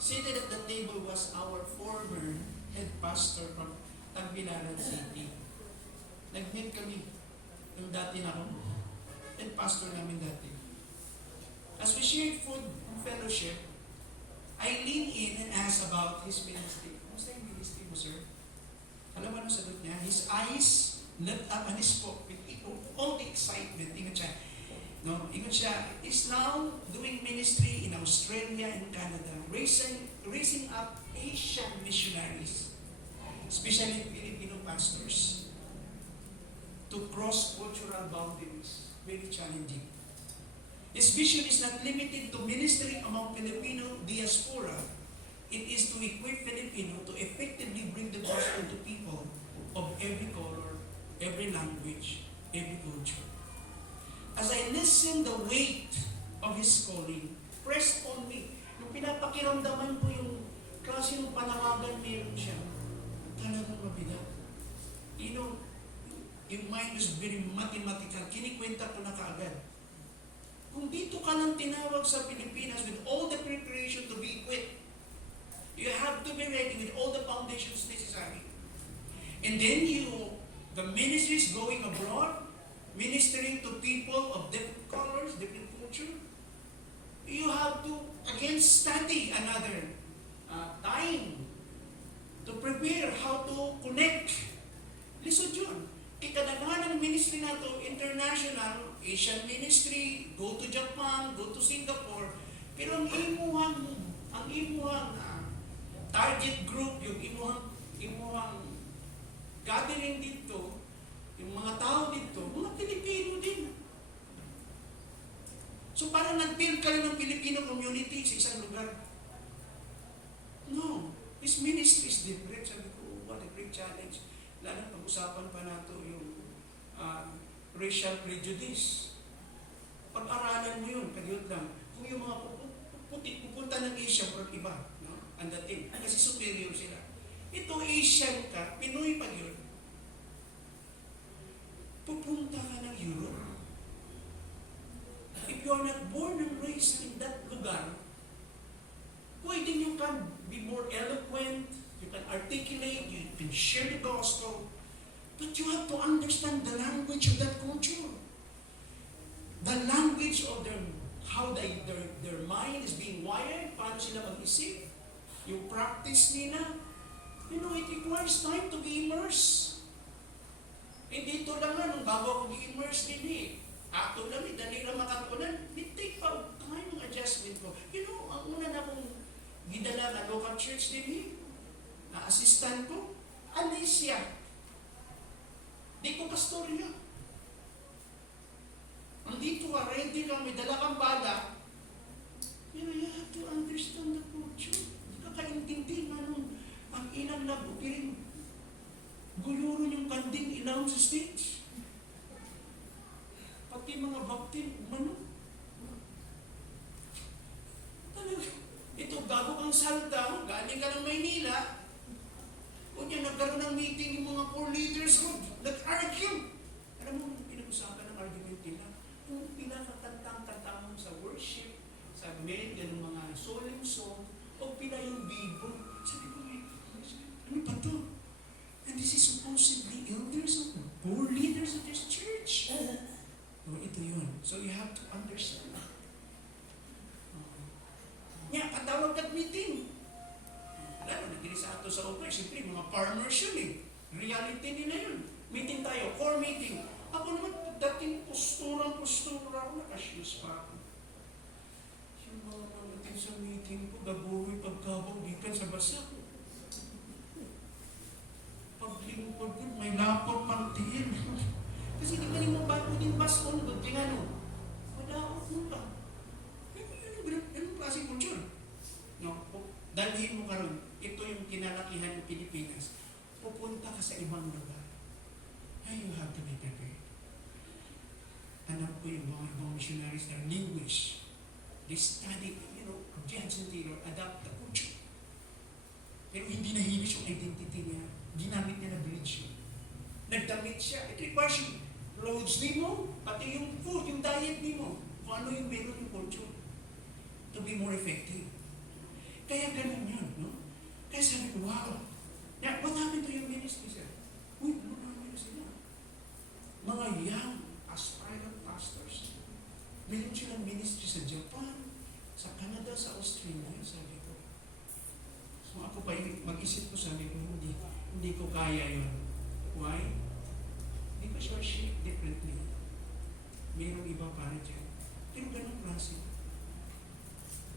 seated at the table was our former head pastor from Tagbilaran City. Nag-meet kami yung dati na ako, head pastor namin dati. As we shared food and fellowship, I leaned in and asked about his ministry. Kumusta yung ministry mo, sir? Alam mo anong sagot niya? His eyes lit up and he spoke with all the excitement. Ingat siya. Is now doing ministry in Australia and Canada, raising up Asian missionaries, especially Filipino pastors, to cross cultural boundaries. Very challenging. His vision is not limited to ministering among Filipino diaspora. It is to equip Filipino to effectively bring the gospel to people of every color, every language, every culture. As I listen, the weight of His calling pressed on me. Yung pinapakiramdaman ko yung klase ng panawagan meron siya. Talagang mabigat. You know, yung mind is very mathematical. Kinikwenta ko na kaagad. Kung dito ka lang tinawag sa Pilipinas with all the preparation to be equipped, you have to be ready with all the foundations necessary. And then the ministry is going abroad, ministering to people of different colors, different culture. You have to, again, study another time to prepare how to connect. Listen yun. Ikadaghan ng ministry na to, international, Asian ministry, go to Japan, go to Singapore. Pero ang imuhang target group, yung imuhang gathering dito, yung mga tao dito, mga Pilipino din. So parang nag-build ka rin ng Filipino community sa isang lugar. No. His ministry is different. Sabi ko, what a great challenge. Lalo pag-usapan pa nato yung racial prejudice. Pag-aralan mo yun, kanyot lang. Kung yung mga pupunta ng Asia, pero iba, no? Ang dating. Kasi superior sila. Ito, Asian ka, Pinoy pa yun. Pupunta ka ng Europe. If you are not born and raised in that lugar, pwede you can be more eloquent, you can articulate, you can share the gospel, but you have to understand the language of that culture. The language of how their mind is being wired, paano sila mag-isip, yung practice nila. You know, it requires time to be immersed. Hindi ito lang nung bago ako i-immerse din eh. Ato lang eh, dali lang makatunan. It take pa time ng adjustment ko. You know, ang una na akong gidala na local church din eh, na assistant ko, Alicia. Di ko pastor niya. Andito ka, ready ka, may dala kang bala. You know, you have to understand the culture. Hindi ka kaintindi nga nung ang inang labo, piring guyuro yung kanding ilaw sa stage. Pati mga baptin, talaga. Ito, bago kang salta, galing ka ng Maynila, kunya nagkaroon ng meeting yung mga core leaders ko, nag-argue. Alam mo, pinag-usapan ng argument nila, kung pinakatantang-tantang mo sa worship, sa medya ng mga solemn song, o pila yung bibo. Sabi ko, ano ba to? And this is supposedly elders of the core leaders of this church. No, ito yun. So you have to understand. Patawag at meeting. Lalo, nagdiri sa ato sa office, siyempre, mga farmers yun eh. Reality nila yun. Meeting tayo, core meeting. Ako naman, dating postura ako, nakashoes pa ako. Yung mga natin sa meeting ko, gabuhi, pagkabaw, gikan sa basa ko. Paglingkod ko, may lapot pang tiil. Kasi di ba rin mo bago din baskon, ba't di nga no? Wala ako pa. Anong klaseng kulture? No? Dalhin mo karon. Ito yung kinalakihan ng Pilipinas. Pupunta ka sa ibang lugar. You have to be prepared. Anak ko yung mga ibang missionaries na linguists. They study, Jensen Taylor, adapt the culture. Pero hindi nahilis yung identity niya. Ginamit niya na bridge yun. Nagdamit siya. It requires yung clothes mo, pati yung food, yung diet mo. Kung ano yung meron yung culture. To be more effective. Kaya ganun yun, no? Kaya sabi ko, wow. Now, what happened to your ministry, sir? Uy, marami na sila. Mga young, aspirant pastors. Meron silang ministry sa Japan, sa Canada, sa Australia, sabi ko. So ako pa mag-isip ko, sabi ko, hindi ko kaya yun. Why? Because you're shaped differently. Mayroong iba para dyan. Pero ganun klase.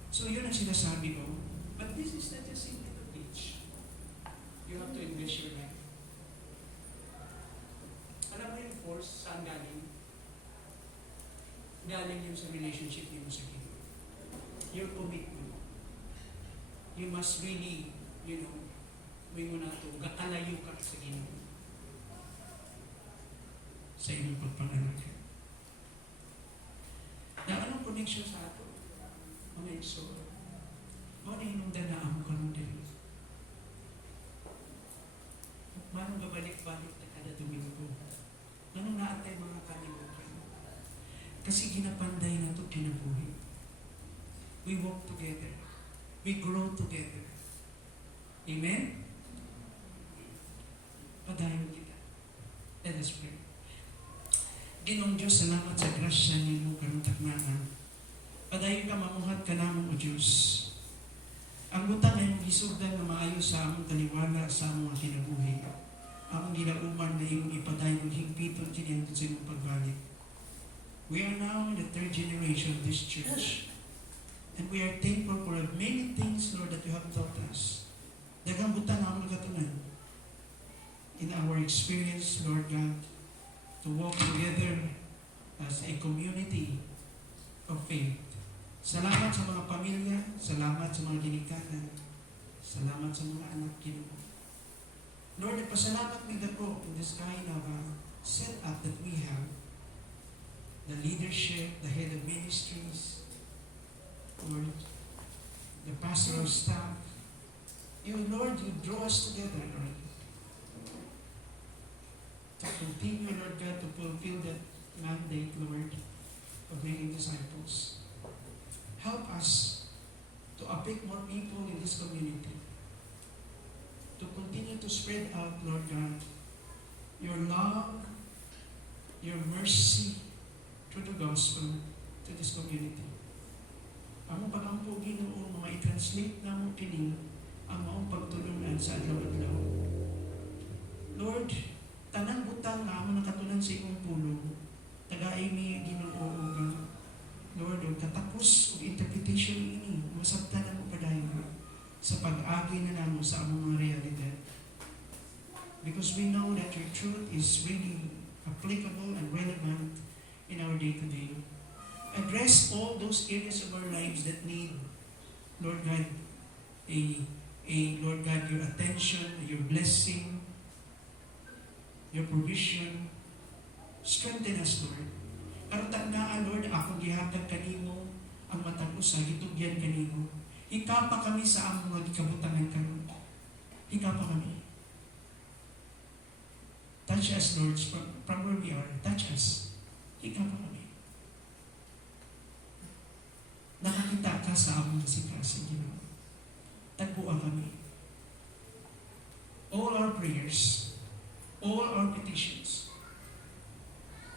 So yun ang sinasabi ko. But this is not just simply to teach. You have to invest your life. Alam mo yung force, saan galing? galing yun sa relationship niyo sa Ginoo. Your commitment. You must really, may mo na ito, gakalayo ka sa Ginoo. Sa inyong pagpanganak. Na anong connection sa ato? Mga iso. Ano yung danaan ko nung din? Manong gabalik-balik na kada Domingo. Anong naatay mga kalimutan? Kasi ginapanday na ito kinabuhi. We walk together. We grow together. Amen? Padayon kita. Let us pray. Ginong Diyos, salamat sa grasya niyo mo karong taknaan. Padayon ka mamuhat ka naman, O Diyos. Ang butang ay mong gisugdan na maayo sa among kaliwala sa among kinabuhi. Among ginauman na imong ipadayon higpiton kiniyang sa imong pagbalik. We are now in the third generation of this church. And we are thankful for many things, Lord, that you have taught us. Daghang butang na among katunan. In our experience, Lord God, to walk together as a community of faith. Salamat sa mga pamilya, salamat sa mga ginikanan, salamat sa mga anak Ginoo. Lord, nagpasalamat mi dako in this kind of setup that we have. The leadership, the head of ministries, Lord, the pastoral staff. Lord, you draw us together, Lord. To continue, Lord God, to fulfill that mandate, Lord, of making disciples. Help us to affect more people in this community. To continue to spread out, Lord God, your love, your mercy through the gospel to this community. Ang pagampo, Ginoo, mga i-translate na mo kini ang maong pagtulungan sa adlaw-adlaw. Lord, tanang butang na amo nakatunan sa imong pulong. Tagaay mi Ginoo ug Lord, katapos og interpretation ini, masabtan na mo padayon sa pag-agi na namo sa among mga realidad. Because we know that your truth is really applicable and relevant in our day-to-day. Address all those areas of our lives that need, Lord God, Lord God, your attention, your blessing, your provision. Strengthen us, Lord. Karon tandaan, Lord, akong gihatag kanimo ang matag usa gitugyan kanimo. Hikapa kami sa among mga gikabutangan karon. Hikapa kami. Touch us, Lord, from where we are. Touch us. Hikapa kami. Nakakita ka sa among kasikasi, Ginoo. Tagpuan kami. All our prayers, all our petitions,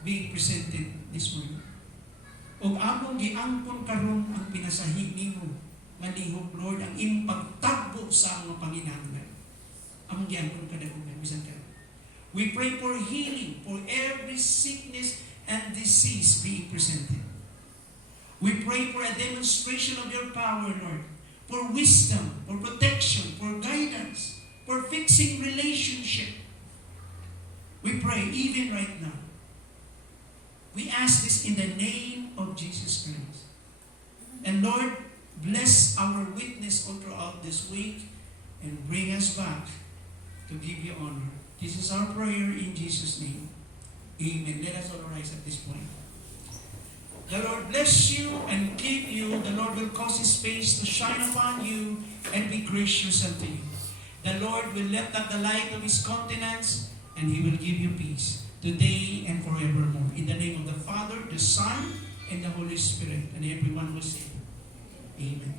being presented this morning. O among giangkon karon ang pinasahig nimo nga lihok, Lord, ang imong pagtagbo sa among panginahanglan. Among giangkon kadagugan bisan ka. We pray for healing for every sickness and disease being presented. We pray for a demonstration of your power, Lord, for wisdom, for protection, for guidance, for fixing relationship. We pray even right now. We ask this in the name of Jesus Christ. And Lord, bless our witness all throughout this week and bring us back to give you honor. This is our prayer in Jesus' name. Amen. Let us all rise at this point. The Lord bless you and keep you. The Lord will cause His face to shine upon you and be gracious unto you. The Lord will lift up the light of His countenance and He will give you peace today and forevermore. In the name of the Father, the Son, and the Holy Spirit. And everyone will say, Amen.